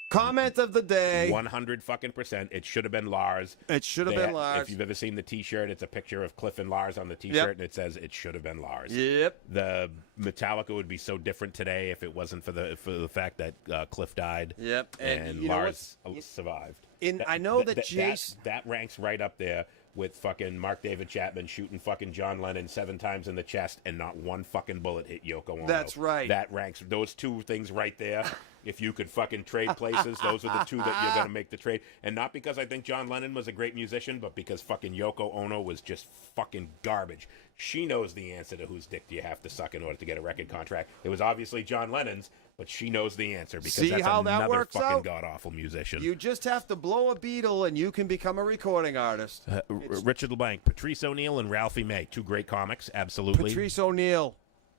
Comment of the day. 100%. It should have been Lars. It should have been Lars. If you've ever seen the T-shirt, it's a picture of Cliff and Lars on the T-shirt, and it says it should have been Lars. Yep. The Metallica would be so different today if it wasn't for the fact that Cliff died. Yep. And Lars survived. I know that Jace... That ranks right up there with fucking Mark David Chapman shooting fucking John Lennon 7 times in the chest and not one fucking bullet hit Yoko Ono. That's right. That ranks those two things right there. If you could fucking trade places, those are the two that you're going to make the trade. And not because I think John Lennon was a great musician, but because fucking Yoko Ono was just fucking garbage. She knows the answer to whose dick do you have to suck in order to get a record contract. It was obviously John Lennon's, but she knows the answer because that's another fucking god-awful musician. You just have to blow a Beatle and you can become a recording artist. Richard LeBlanc, Patrice O'Neill, and Ralphie May. 2 great comics, absolutely. Patrice O'Neill,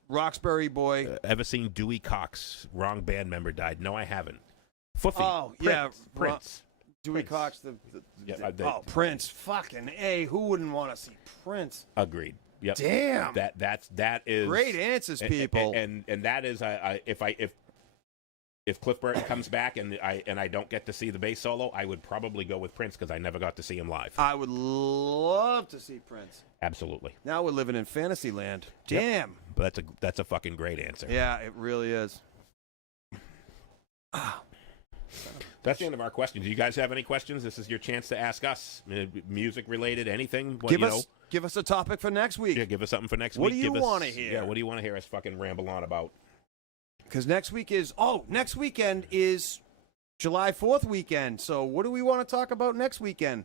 Roxbury boy. Ever seen Dewey Cox? Wrong band member died. No, I haven't. Foofy. Oh, Prince. Dewey Cox. Prince. Fucking A. Who wouldn't want to see Prince? Agreed. Yep. Damn. That is great answers, people. And that is if Cliff Burton comes back and I don't get to see the bass solo, I would probably go with Prince because I never got to see him live. I would love to see Prince. Absolutely. Now we're living in fantasy land. Damn. Yep. But that's a fucking great answer. Yeah, it really is. That's the end of our questions. Do you guys have any questions? This is your chance to ask us. Music related, anything. Give us a topic for next week. Yeah, give us something for next week. What do you want to hear? Yeah, what do you want to hear us fucking ramble on about? Because next weekend is July 4th weekend. So what do we want to talk about next weekend?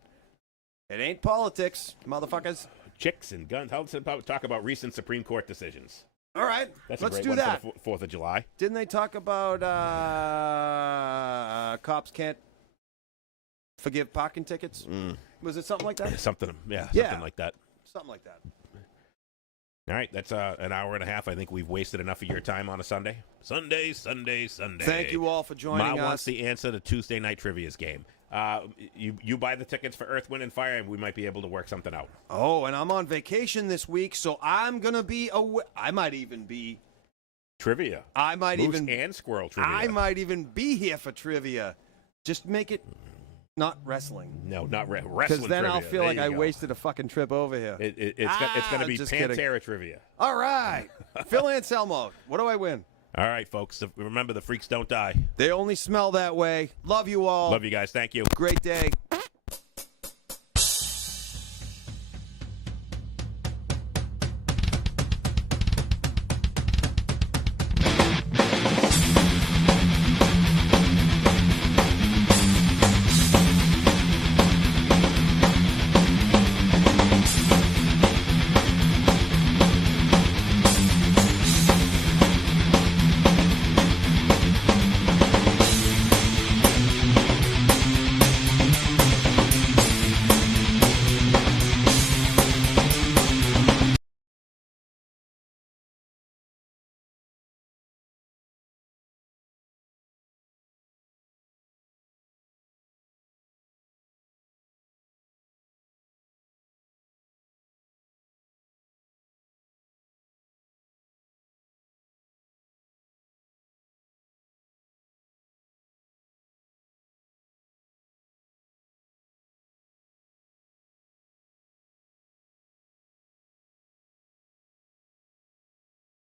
It ain't politics, motherfuckers. Chicks and guns. Let's talk about recent Supreme Court decisions. All right, let's do one that. For the 4th of July. Didn't they talk about cops can't forgive parking tickets? Was it something like that? Something like that. Something like that. All right, that's an hour and a half. I think we've wasted enough of your time on a Sunday. Sunday. Thank you all for joining us. Ma wants the answer to Tuesday night trivia's game. You buy the tickets for Earth, Wind, and Fire, and we might be able to work something out. Oh, and I'm on vacation this week, so I'm going to be away. I might even be... Trivia. Moose and Squirrel trivia. I might even be here for trivia. Just make it not wrestling. No, not wrestling. Because then trivia. I'll feel like I wasted a fucking trip over here. It's going to be Pantera trivia. All right. Phil Anselmo, what do I win? All right, folks. Remember, the freaks don't die. They only smell that way. Love you all. Love you guys. Thank you. Great day.